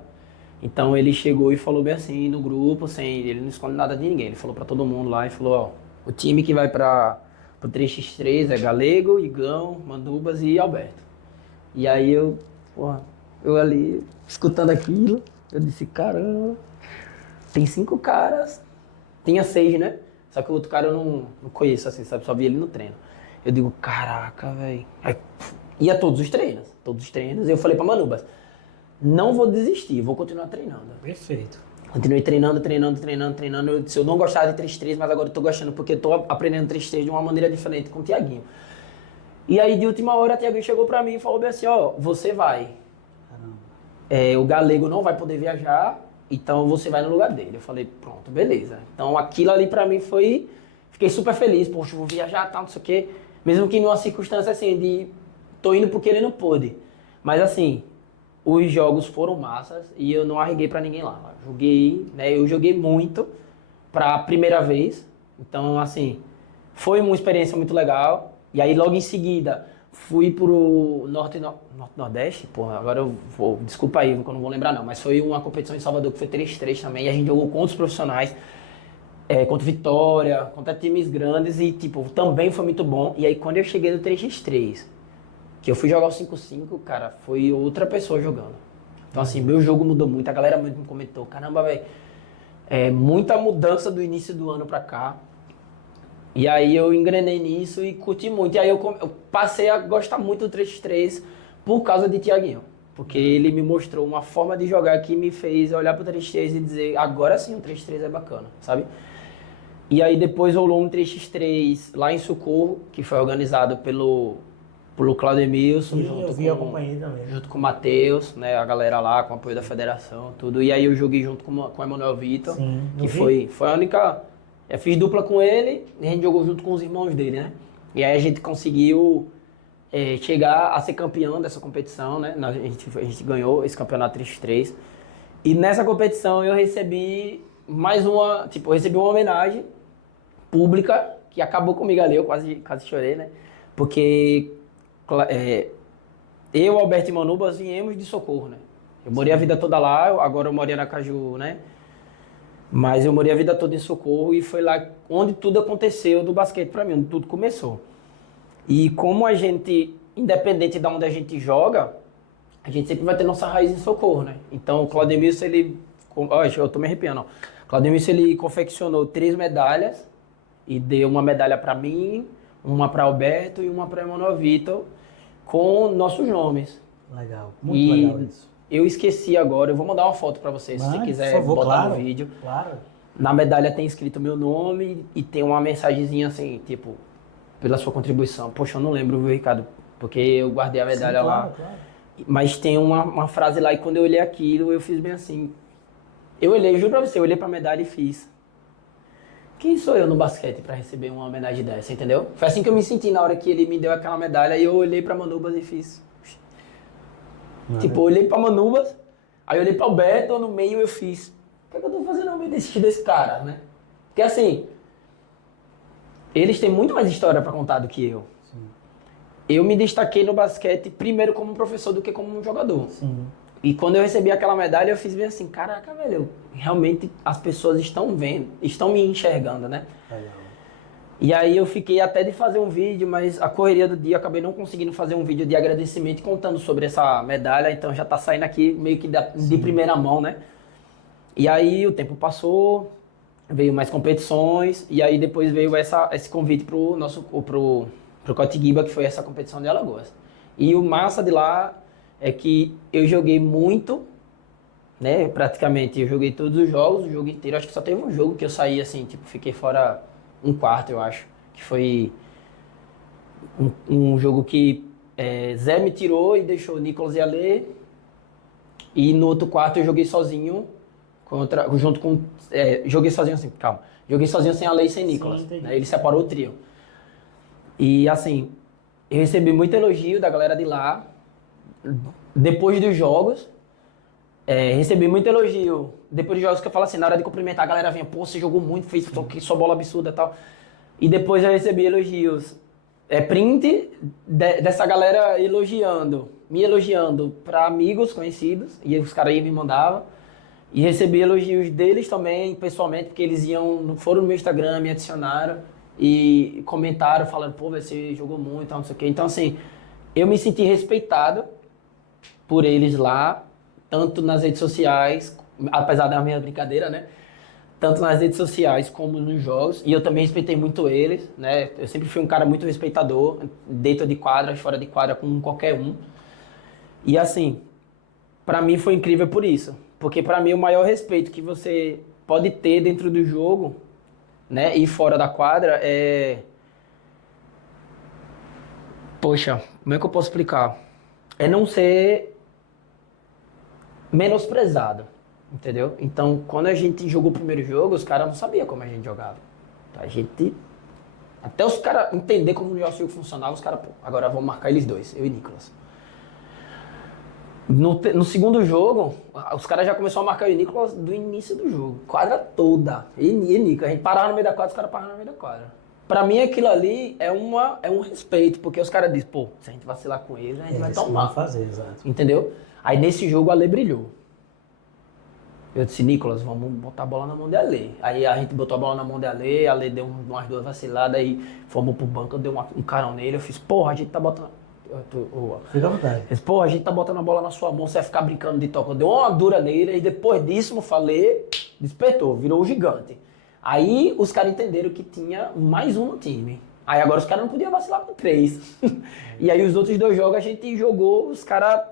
Então ele chegou e falou bem assim, no grupo, ele não esconde nada de ninguém. Ele falou pra todo mundo lá e falou, ó, o time que vai pro 3x3 é Galego, Igão, Mandubas e Alberto. E aí eu ali, escutando aquilo, eu disse, caramba, tem 5 caras, tinha 6, né? Só que o outro cara eu não conheço, assim, sabe? Só vi ele no treino. Eu digo, caraca, velho. Ia todos os treinos. Eu falei pra Manubas, não vou desistir, vou continuar treinando. Perfeito. Continuei treinando. Eu disse, eu não gostava de 3-3, mas agora eu tô gostando, porque eu tô aprendendo 3-3 de uma maneira diferente com o Thiaguinho. E aí, de última hora, o Thiaguinho chegou pra mim e falou bem assim, ó, você vai. O Galego não vai poder viajar, então você vai no lugar dele. Eu falei, pronto, beleza. Então aquilo ali pra mim foi... Fiquei super feliz, poxa, eu vou viajar, tal, não sei o quê. Mesmo que numa circunstância assim, de... Tô indo porque ele não pôde. Mas assim, os jogos foram massas e eu não arreguei pra ninguém lá. Joguei, né? Eu joguei muito pra primeira vez. Então, assim, foi uma experiência muito legal. E aí, logo em seguida, fui pro Norte-Nordeste. Porra, agora eu vou... Desculpa aí, que eu não vou lembrar não. Mas foi uma competição em Salvador que foi 3-3 também. E a gente jogou com outros profissionais. Contra Vitória, contra times grandes. E, tipo, também foi muito bom. E aí, quando eu cheguei no 3x3, que eu fui jogar o 5x5, cara, foi outra pessoa jogando. Então, assim, meu jogo mudou muito. A galera muito me comentou, caramba, velho, muita mudança do início do ano pra cá. E aí eu engrenei nisso e curti muito. E aí eu passei a gostar muito do 3x3 por causa de Thiaguinho. Porque ele me mostrou uma forma de jogar que me fez olhar pro 3x3 e dizer, agora sim o 3x3 é bacana, sabe? E aí depois rolou um 3x3 lá em Socorro, que foi organizado pelo Claudemilson, junto com o Matheus, né, a galera lá, com o apoio da federação, tudo. E aí eu joguei junto com o Emanuel Vitor, que foi a única... Eu fiz dupla com ele e a gente jogou junto com os irmãos dele, né? E aí a gente conseguiu chegar a ser campeão dessa competição, né? A gente ganhou esse campeonato 3x3. E nessa competição eu recebi eu recebi uma homenagem pública, que acabou comigo ali, eu quase chorei, né? Porque eu, Alberto e Manubas viemos de Socorro, né? Eu morei a vida toda lá, agora eu moro em Aracaju, né? Mas eu morei a vida toda em Socorro e foi lá onde tudo aconteceu do basquete pra mim, onde tudo começou. E como a gente, independente de onde a gente joga, a gente sempre vai ter nossa raiz em Socorro, né? Então o Claudemilson, eu tô me arrepiando, ó. O Claudemilson, ele confeccionou 3 medalhas e deu uma medalha pra mim, uma para Alberto e uma para Emanuel Vitor, com nossos nomes. Legal, muito legal isso. Eu esqueci agora, eu vou mandar uma foto para vocês, se você quiser por favor, botar claro, no vídeo. Claro. Na medalha tem escrito meu nome e tem uma mensagenzinha assim, tipo, pela sua contribuição. Poxa, eu não lembro, viu, Ricardo? Porque eu guardei a medalha lá. Claro. Mas tem uma frase lá e quando eu olhei aquilo, eu fiz bem assim. Juro pra você, eu olhei pra medalha e fiz. Quem sou eu no basquete pra receber uma homenagem dessa, entendeu? Foi assim que eu me senti na hora que ele me deu aquela medalha e eu olhei pra Manubas e fiz. Tipo, eu olhei pra Manubas, aí eu olhei pra Alberto, no meio eu fiz. O que é que eu tô fazendo no meio desse cara, né? Porque assim, eles têm muito mais história pra contar do que eu. Sim. Eu me destaquei no basquete primeiro como professor do que como um jogador. Sim. E quando eu recebi aquela medalha, eu fiz bem assim, caraca, velho, realmente as pessoas estão vendo, estão me enxergando, né? Legal. E aí eu fiquei até de fazer um vídeo, mas a correria do dia, eu acabei não conseguindo fazer um vídeo de agradecimento contando sobre essa medalha, então já tá saindo aqui meio que de primeira mão, né? E aí o tempo passou, veio mais competições, e aí depois veio esse convite pro Cotiguiba, que foi essa competição de Alagoas. E o massa de lá é que eu joguei muito, né? Praticamente eu joguei todos os jogos, o jogo inteiro. Acho que só teve um jogo que eu saí assim, tipo, fiquei fora um quarto, eu acho. Que foi um jogo que Zé me tirou e deixou Nicolas e Alê. E no outro quarto eu joguei sozinho, junto com... joguei sozinho assim, calma. Joguei sozinho sem Alê e sem Nicolas. Sim, né? Ele separou o trio. E assim, eu recebi muito elogio da galera de lá. Depois dos jogos, recebi muito elogio. Depois dos jogos que eu falo assim, na hora de cumprimentar, a galera vinha, pô, você jogou muito, fez sua bola absurda e tal. E depois eu recebi elogios. Print dessa galera me elogiando para amigos conhecidos, e os caras aí me mandavam. E recebi elogios deles também, pessoalmente, porque eles foram no meu Instagram, me adicionaram e comentaram, falando, pô, você jogou muito, não sei o quê. Então, assim, eu me senti respeitado por eles lá, tanto nas redes sociais, apesar da minha brincadeira, né? tanto nas redes sociais como nos jogos, e eu também respeitei muito eles, né? Eu sempre fui um cara muito respeitador, dentro de quadra, fora de quadra, com qualquer um. E assim, pra mim foi incrível por isso, porque pra mim o maior respeito que você pode ter dentro do jogo, né, e fora da quadra é... Poxa, como é que eu posso explicar? É não ser menosprezado, entendeu? Então, quando a gente jogou o primeiro jogo, os caras não sabiam como a gente jogava. Então, a gente... Até os caras entender como o jogo funcionava, os caras, pô, agora vamos marcar eles dois, eu e Nicolas. No segundo jogo, os caras já começaram a marcar o Nicolas do início do jogo. Quadra toda. E Nicolas, a gente parava no meio da quadra, os caras paravam no meio da quadra. Pra mim, aquilo ali é um respeito, porque os caras dizem, pô, se a gente vacilar com eles, a gente vai tomar. Vai fazer, exato. Entendeu? Aí nesse jogo, o Ale brilhou. Eu disse, Nicolas, vamos botar a bola na mão de Ale. Aí a gente botou a bola na mão de Ale deu umas duas vaciladas, aí fomos pro banco, eu dei um carão nele, eu fiz, porra, a gente tá botando... Fica à vontade. Pô, a gente tá botando a bola na sua mão, você vai ficar brincando de toca. Eu dei uma dura nele e depois disso, eu falei, despertou, virou um gigante. Aí os caras entenderam que tinha mais um no time. Aí agora os caras não podiam vacilar com 3. E aí os outros 2 jogos a gente jogou, os caras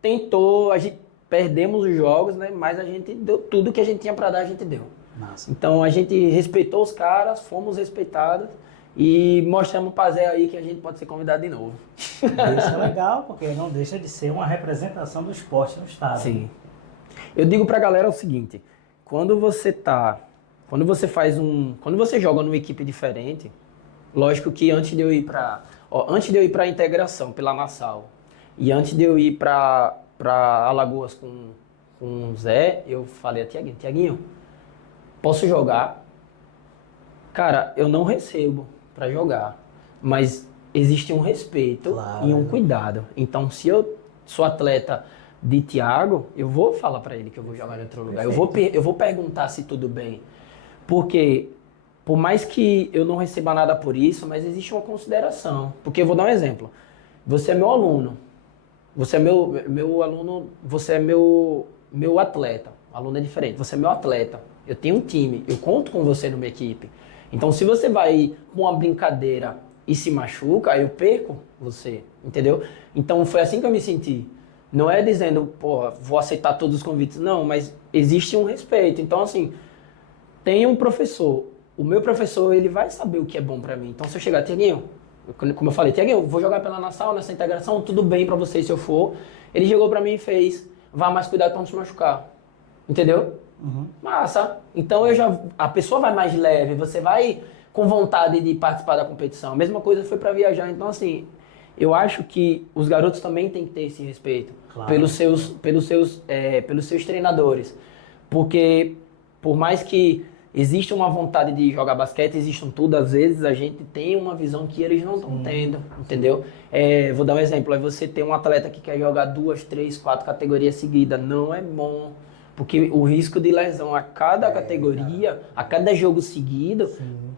tentou, a gente perdemos os jogos, né? Mas a gente deu tudo que a gente tinha pra dar, a gente deu. Massa. Então a gente respeitou os caras, fomos respeitados. E mostramos pra Zé aí que a gente pode ser convidado de novo. Isso é legal, porque não deixa de ser uma representação do esporte no estado. Sim. Eu digo pra galera o seguinte, quando você joga numa equipe diferente, lógico que antes de eu ir pra integração pela Nassau e antes de eu ir pra Alagoas com o Zé, eu falei a Tiaguinho, posso jogar? Cara, eu não recebo pra jogar, mas existe um respeito e um cuidado. Então, se eu sou atleta de Thiago, eu vou falar pra ele que eu vou jogar em outro lugar. Eu vou perguntar se tudo bem. Porque, por mais que eu não receba nada por isso, mas existe uma consideração. Porque eu vou dar um exemplo. Você é meu aluno. Você é meu aluno, você é meu atleta. O aluno é diferente. Você é meu atleta. Eu tenho um time. Eu conto com você numa equipe. Então, se você vai com uma brincadeira e se machuca, eu perco você, entendeu? Então, foi assim que eu me senti. Não é dizendo, porra, vou aceitar todos os convites. Não, mas existe um respeito. Então, assim, tem um professor. O meu professor, ele vai saber o que é bom pra mim. Então, se eu chegar, Tiaguinho, como eu falei, Tiaguinho, vou jogar pela Nassau nessa integração, tudo bem pra você se eu for. Ele chegou pra mim e fez, vá mais cuidado pra não se machucar. Entendeu? Uhum. Massa. Então a pessoa vai mais leve, você vai com vontade de participar da competição. A mesma coisa foi para viajar. Então, assim, eu acho que os garotos também têm que ter esse respeito pelos seus treinadores. Porque, por mais que exista uma vontade de jogar basquete, existam tudo, às vezes a gente tem uma visão que eles não estão tendo, entendeu? Vou dar um exemplo, você tem um atleta que quer jogar 2, 3, 4 categorias seguidas, não é bom. Porque o risco de lesão a cada categoria, a cada jogo seguido,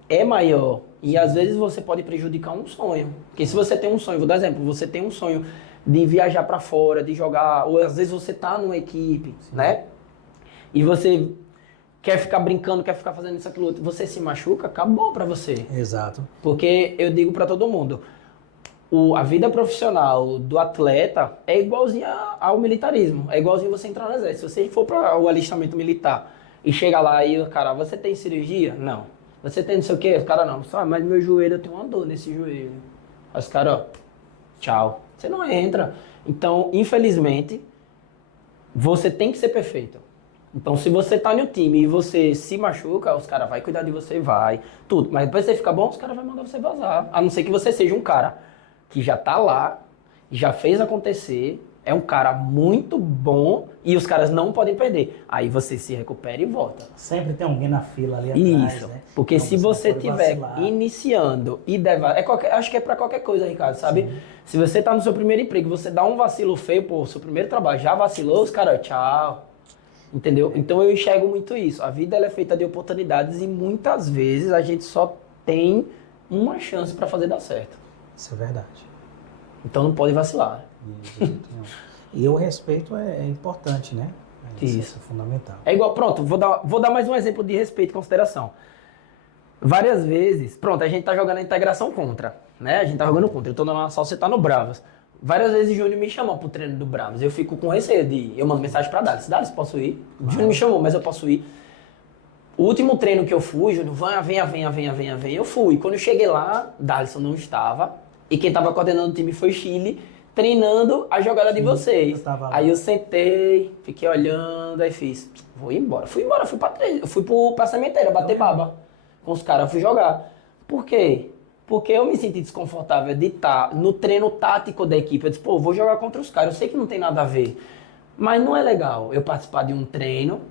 é maior. E às vezes você pode prejudicar um sonho. Porque se você tem um sonho, vou dar exemplo, você tem um sonho de viajar para fora, de jogar, ou às vezes você tá numa equipe, né? E você quer ficar brincando, quer ficar fazendo isso, aquilo outro, você se machuca, acabou para você. Exato. Porque eu digo para todo mundo, a vida profissional do atleta é igualzinha ao militarismo. É igualzinho você entrar no exército. Se você for para o alistamento militar e chega lá e o cara, você tem cirurgia? Não. Você tem não sei o quê? Os caras não. Mas meu joelho, eu tenho uma dor nesse joelho. Aí os caras, ó, tchau. Você não entra. Então, infelizmente, você tem que ser perfeito. Então, se você tá no time e você se machuca, os caras vão cuidar de você, vai, tudo. Mas depois você fica bom, os caras vão mandar você vazar. A não ser que você seja um cara que já tá lá, já fez acontecer, é um cara muito bom e os caras não podem perder. Aí você se recupera e volta. Sempre tem alguém na fila ali atrás, Isso, né? porque Então se você estiver iniciando e acho que é pra qualquer coisa, Ricardo, sabe? Sim. Se você tá no seu primeiro emprego, você dá um vacilo feio, pô, seu primeiro trabalho, já vacilou, os caras, tchau. Entendeu? Então eu enxergo muito isso. A vida ela é feita de oportunidades e muitas vezes a gente só tem uma chance pra fazer dar certo. Isso é verdade. Então não pode vacilar. E o respeito é importante, né? Isso é fundamental. É igual, pronto, vou dar mais um exemplo de respeito e consideração. Várias vezes, pronto, a gente tá jogando a integração contra, né? A gente tá jogando contra, eu tô na Nassau, você tá no Bravos. Várias vezes o Júnior me chamou pro treino do Bravos, eu fico com receio de ir. Eu mando mensagem pra Dales, posso ir? O Júnior me chamou, mas eu posso ir. O último treino que eu fui, Júnior, venha, eu fui. Quando eu cheguei lá, Dalisson não estava, e quem tava coordenando o time foi Chile, treinando a jogada de vocês. Aí eu sentei, fiquei olhando, aí fiz, vou embora. Fui pra treino, eu fui pra sementeira, bater baba com os caras, fui jogar. Por quê? Porque eu me senti desconfortável de estar no treino tático da equipe. Eu disse, pô, vou jogar contra os caras, eu sei que não tem nada a ver. Mas não é legal eu participar de um treino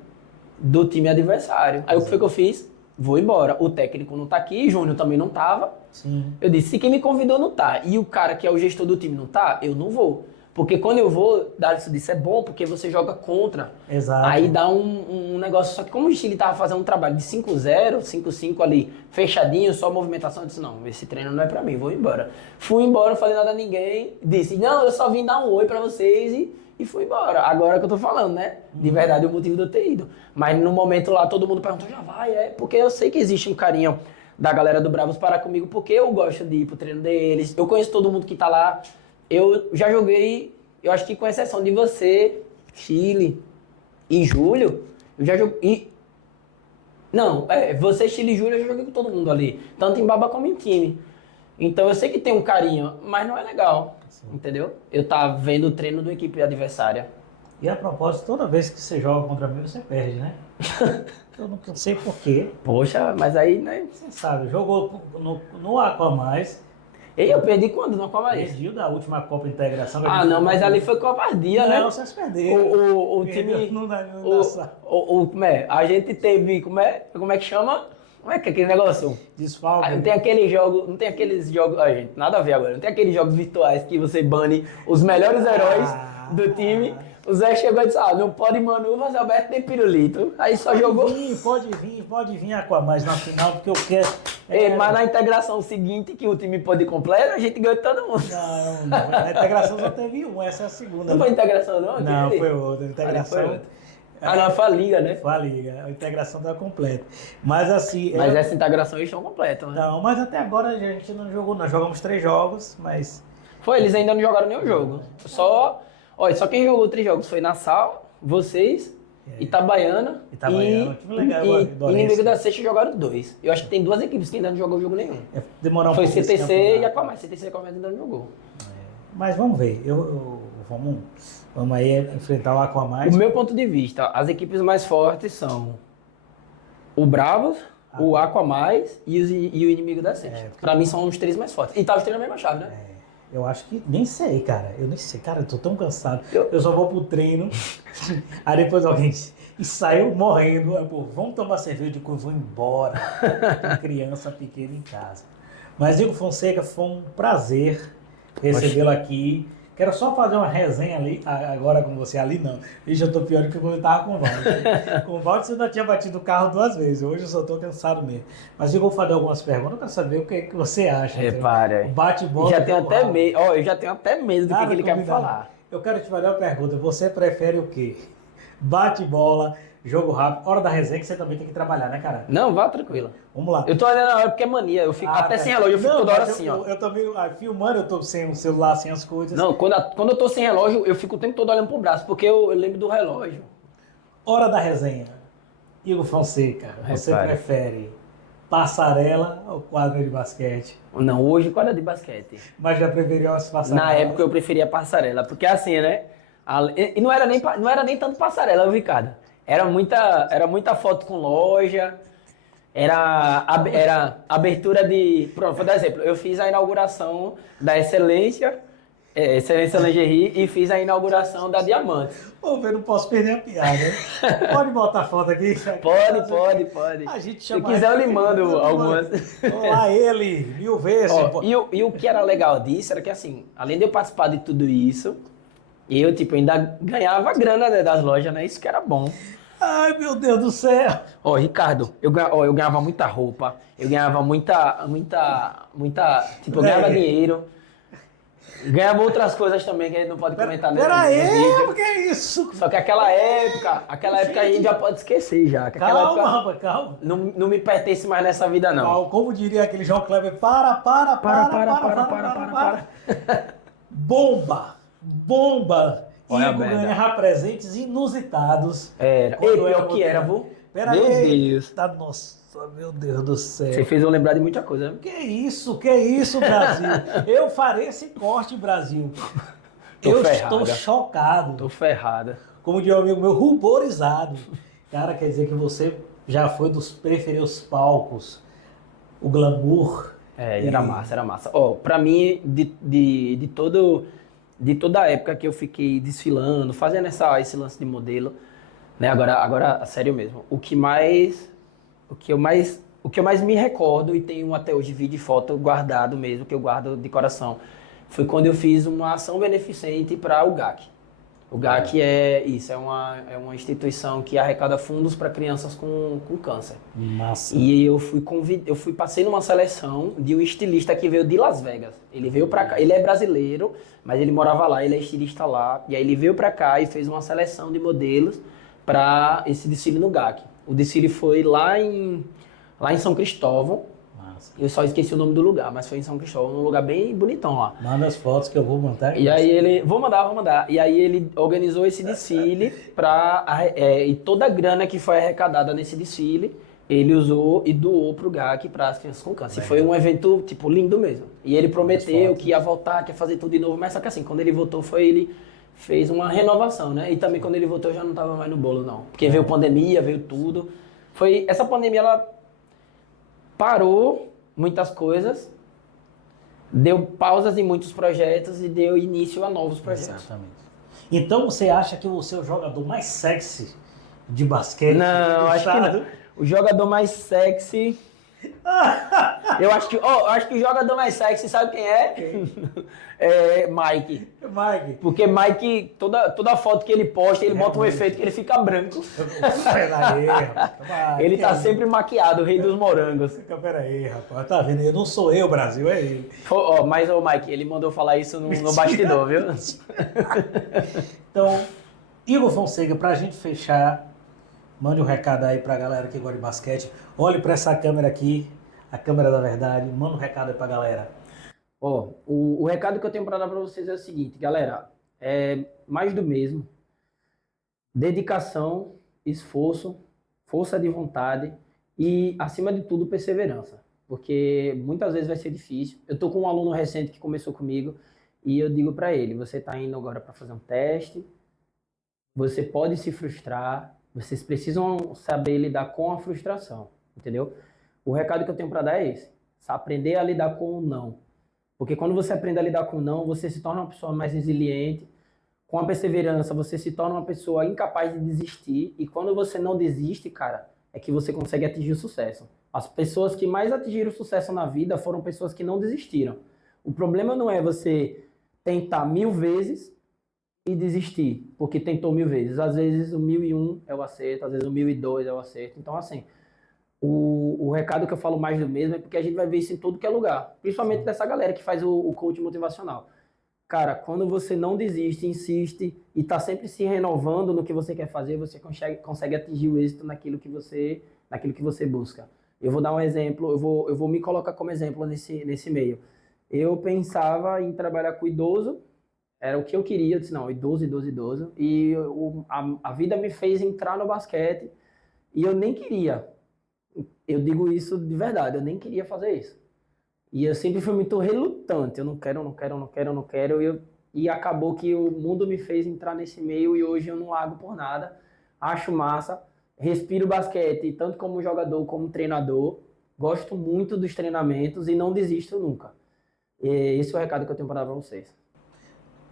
do time adversário. Aí o que foi que eu fiz? Vou embora. O técnico não tá aqui, Júnior também não tava. Sim. Eu disse, se quem me convidou não tá, e o cara que é o gestor do time não tá, eu não vou. Porque quando eu vou, Dalisson disse, é bom porque você joga contra. Exato. Aí dá um negócio, só que como o Chile tava fazendo um trabalho de 5-0, 5-5 ali, fechadinho, só movimentação, eu disse, não, esse treino não é pra mim, vou embora. Fui embora, não falei nada a ninguém, disse, não, eu só vim dar um oi pra vocês e fui embora. Agora que eu tô falando, né? De verdade, o motivo de eu ter ido. Mas no momento lá, todo mundo perguntou, já vai, porque eu sei que existe um carinho da galera do Bravos para comigo, porque eu gosto de ir pro treino deles, eu conheço todo mundo que tá lá. Eu já joguei, eu acho que com exceção de você, Chile e Júlio, eu já joguei. Não, você, Chile e Júlio, eu já joguei com todo mundo ali, tanto em baba como em time. Então eu sei que tem um carinho, mas não é legal, entendeu? Eu tá vendo o treino da equipe adversária. E a propósito, toda vez que você joga contra mim, você perde, né? Eu não sei porquê. Poxa, mas aí, né? Você sabe, jogou no Aquamais. E eu perdi quando no Aquamais? Perdi da última Copa Integração. Ah, não, mas ali foi covardia, né? Não, vocês perderam. O time... Não Como é? A gente teve... Como é que chama? Como é que é aquele negócio? Desfalque. Não tem aqueles jogos... Ah, gente, nada a ver agora. Não tem aqueles jogos virtuais que você bane os melhores heróis do time. O Zé chegou e disse, não pode Manu, mas Alberto tem pirulito. Aí só jogou... Pode vir Aquamais na final, porque eu quero... Mas na integração seguinte, que o time pôde completo, a gente ganhou todo mundo. Não. Na integração só teve um, essa é a segunda. Não foi integração, não? Não, foi outra. Integração... não, foi a liga, né? Foi a liga. A integração tá completa. Mas assim... Mas essa integração eles estão completos, né? Não, mas até agora a gente não jogou. Nós jogamos 3 jogos, mas... Eles ainda não jogaram nenhum jogo. Só quem jogou 3 jogos foi Nassau, vocês... Itabaiana time legal agora, e Inimigo da Sexta jogaram 2. Eu acho que tem 2 equipes que ainda não jogou jogo nenhum. Demorar um Foi pouco CTC e Aquamais. CTC e Aquamais ainda não jogou. Mas vamos ver. Vamos aí enfrentar o Aquamais. O meu ponto de vista, as equipes mais fortes são o Bravos, o Aquamais e o Inimigo da Sexta. Pra mim são os 3 mais fortes. E tá os 3 na mesma chave, né? Eu acho que... Nem sei, cara. Eu nem sei. Cara, eu tô tão cansado. Eu só vou pro treino. Aí depois alguém... E saiu morrendo. Aí, pô, vamos tomar cerveja que eu vou embora. Tem criança pequena em casa. Mas, Igor Fonseca, foi um prazer recebê-lo aqui. Quero só fazer uma resenha ali, agora com você ali não. E já tô pior do que quando eu tava com o Valdo. Com o Valdo você já tinha batido o carro 2 vezes, hoje eu só tô cansado mesmo. Mas eu vou fazer algumas perguntas, eu quero saber o que você acha. Repare aí. Bate-bola. Já tenho até medo. Eu já tenho até medo do que ele quer me falar. Eu quero te fazer uma pergunta, você prefere o quê? Bate-bola, jogo rápido, hora da resenha que você também tem que trabalhar, né, cara? Não, vá tranquilo. Vamos lá. Eu tô olhando a hora porque é mania, eu fico até sem relógio, eu fico toda hora assim, ó. Eu também, filmando, eu tô sem o celular, sem as coisas. Não, quando eu tô sem relógio, eu fico o tempo todo olhando pro braço, porque eu lembro do relógio. Hora da resenha. Igor Fonseca, você prefere passarela ou quadra de basquete? Não, hoje quadra de basquete. Mas já preferiu as passarelas? Na época eu preferia passarela, porque assim, né? E não era nem tanto passarela, Ricardo. Era muita foto com loja, era abertura de... Pronto, vou dar exemplo. Eu fiz a inauguração da Excelência Lingerie e fiz a inauguração da Diamante. Pô, eu não posso perder a piada, né? Pode botar foto aqui? Pode. A gente Se chama quiser eu lhe mando algumas. Olá ele, 1000 vezes. E o que era legal disso era que assim, além de eu participar de tudo isso, eu ainda ganhava grana, né, das lojas, né? Isso que era bom. Ai, meu Deus do céu. Ricardo, eu ganhava muita roupa, eu ganhava muita, eu ganhava dinheiro. Ganhava outras coisas também que a gente não pode comentar Pera no vídeo. aí, que é isso? Só que aquela época a gente já pode esquecer já. Que aquela Calma, época rapaz, calma. não me pertence mais nessa vida, não. Calma. Como diria aquele João Kleber, para. Bomba! Bomba! Olha a Igor merda. ganhava presentes inusitados. Era. Quando Pior era que era, moderno. vô. Pera Meu aí. Deus. Tá, nossa, meu Deus do céu. Você fez eu lembrar de muita coisa, né? Que isso, Brasil? Eu farei esse corte, Brasil. Tô Eu ferrada. estou chocado. Tô ferrada. Como diz um amigo meu, ruborizado. Cara, quer dizer que você já foi dos preferidos palcos, o glamour. É, era massa, era massa. Ó, pra mim, de toda a época que eu fiquei desfilando, fazendo esse lance de modelo, né? Agora, sério mesmo. O que eu mais me recordo e tenho até hoje vídeo e foto guardado mesmo, que eu guardo de coração, foi quando eu fiz uma ação beneficente para o GAC. O GAC é uma instituição que arrecada fundos para crianças com câncer. Massa. E passei numa seleção de um estilista que veio de Las Vegas. Ele veio pra cá, ele é brasileiro, mas ele morava lá, ele é estilista lá. E aí ele veio pra cá e fez uma seleção de modelos para esse desfile no GAC. O desfile foi lá em São Cristóvão. Massa. Eu só esqueci o nome do lugar, mas foi em São Cristóvão, num lugar bem bonitão lá. Manda as fotos que eu vou mandar. E aí vou mandar. E aí ele organizou esse desfile e toda a grana que foi arrecadada nesse desfile, ele usou e doou pro GAC para as crianças com câncer. E foi um evento, tipo, lindo mesmo. E ele prometeu que ia voltar, que ia fazer tudo de novo, mas só que assim, quando ele voltou ele fez uma renovação, né? E também quando ele voltou eu já não tava mais no bolo, não. Porque veio pandemia, veio tudo. Essa pandemia, ela parou muitas coisas, deu pausas em muitos projetos e deu início a novos projetos. Exatamente. Então você acha que você é o jogador mais sexy de basquete? Não, acho que não. O jogador mais sexy... eu acho que o jogador mais sexy, sabe quem é? É Mike. Mike. Porque Mike, toda foto que ele posta, ele bota um efeito que ele fica branco. Peraí, rapaz. Ele tá sempre maquiado, o rei dos morangos. Peraí, rapaz. Tá vendo? Não sou eu, Brasil, é ele. Mas o Mike, ele mandou falar isso no bastidor, viu? Então, Igor Fonseca, pra gente fechar, mande um recado aí pra galera que gosta de basquete. Olhe pra essa câmera aqui, a câmera da verdade. Manda um recado aí pra galera. O recado que eu tenho para dar para vocês é o seguinte, galera, é mais do mesmo, dedicação, esforço, força de vontade e, acima de tudo, perseverança, porque muitas vezes vai ser difícil. Eu tô com um aluno recente que começou comigo e eu digo para ele, você está indo agora para fazer um teste, você pode se frustrar, vocês precisam saber lidar com a frustração, entendeu? O recado que eu tenho para dar é esse, aprender a lidar com o não. Porque quando você aprende a lidar com o não, você se torna uma pessoa mais resiliente. Com a perseverança, você se torna uma pessoa incapaz de desistir. E quando você não desiste, cara, é que você consegue atingir o sucesso. As pessoas que mais atingiram o sucesso na vida foram pessoas que não desistiram. O problema não é você tentar 1000 vezes e desistir, porque tentou 1000 vezes. Às vezes o 1001 é o acerto, às vezes o 1002 é o acerto. Então, assim... O recado que eu falo mais do mesmo é porque a gente vai ver isso em todo que é lugar. Principalmente dessa galera que faz o coach motivacional. Cara, quando você não desiste, insiste e tá sempre se renovando no que você quer fazer, você consegue atingir o êxito naquilo que você busca. Eu vou dar um exemplo, eu vou me colocar como exemplo nesse meio. Eu pensava em trabalhar com idoso, era o que eu queria, eu disse, não, idoso. E a vida me fez entrar no basquete e eu nem queria. Eu digo isso de verdade, eu nem queria fazer isso. E eu sempre fui muito relutante, eu não quero. E acabou que o mundo me fez entrar nesse meio e hoje eu não largo por nada. Acho massa, respiro basquete, tanto como jogador como treinador. Gosto muito dos treinamentos e não desisto nunca. E esse é o recado que eu tenho para dar para vocês.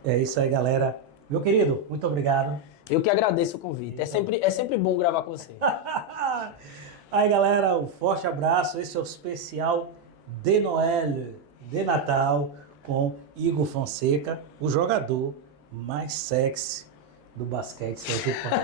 É isso aí, galera. Meu querido, muito obrigado. Eu que agradeço o convite. É sempre bom gravar com você. Aí, galera, um forte abraço. Esse é o especial de Noel, de Natal, com Igor Fonseca, o jogador mais sexy do basquete sergipano.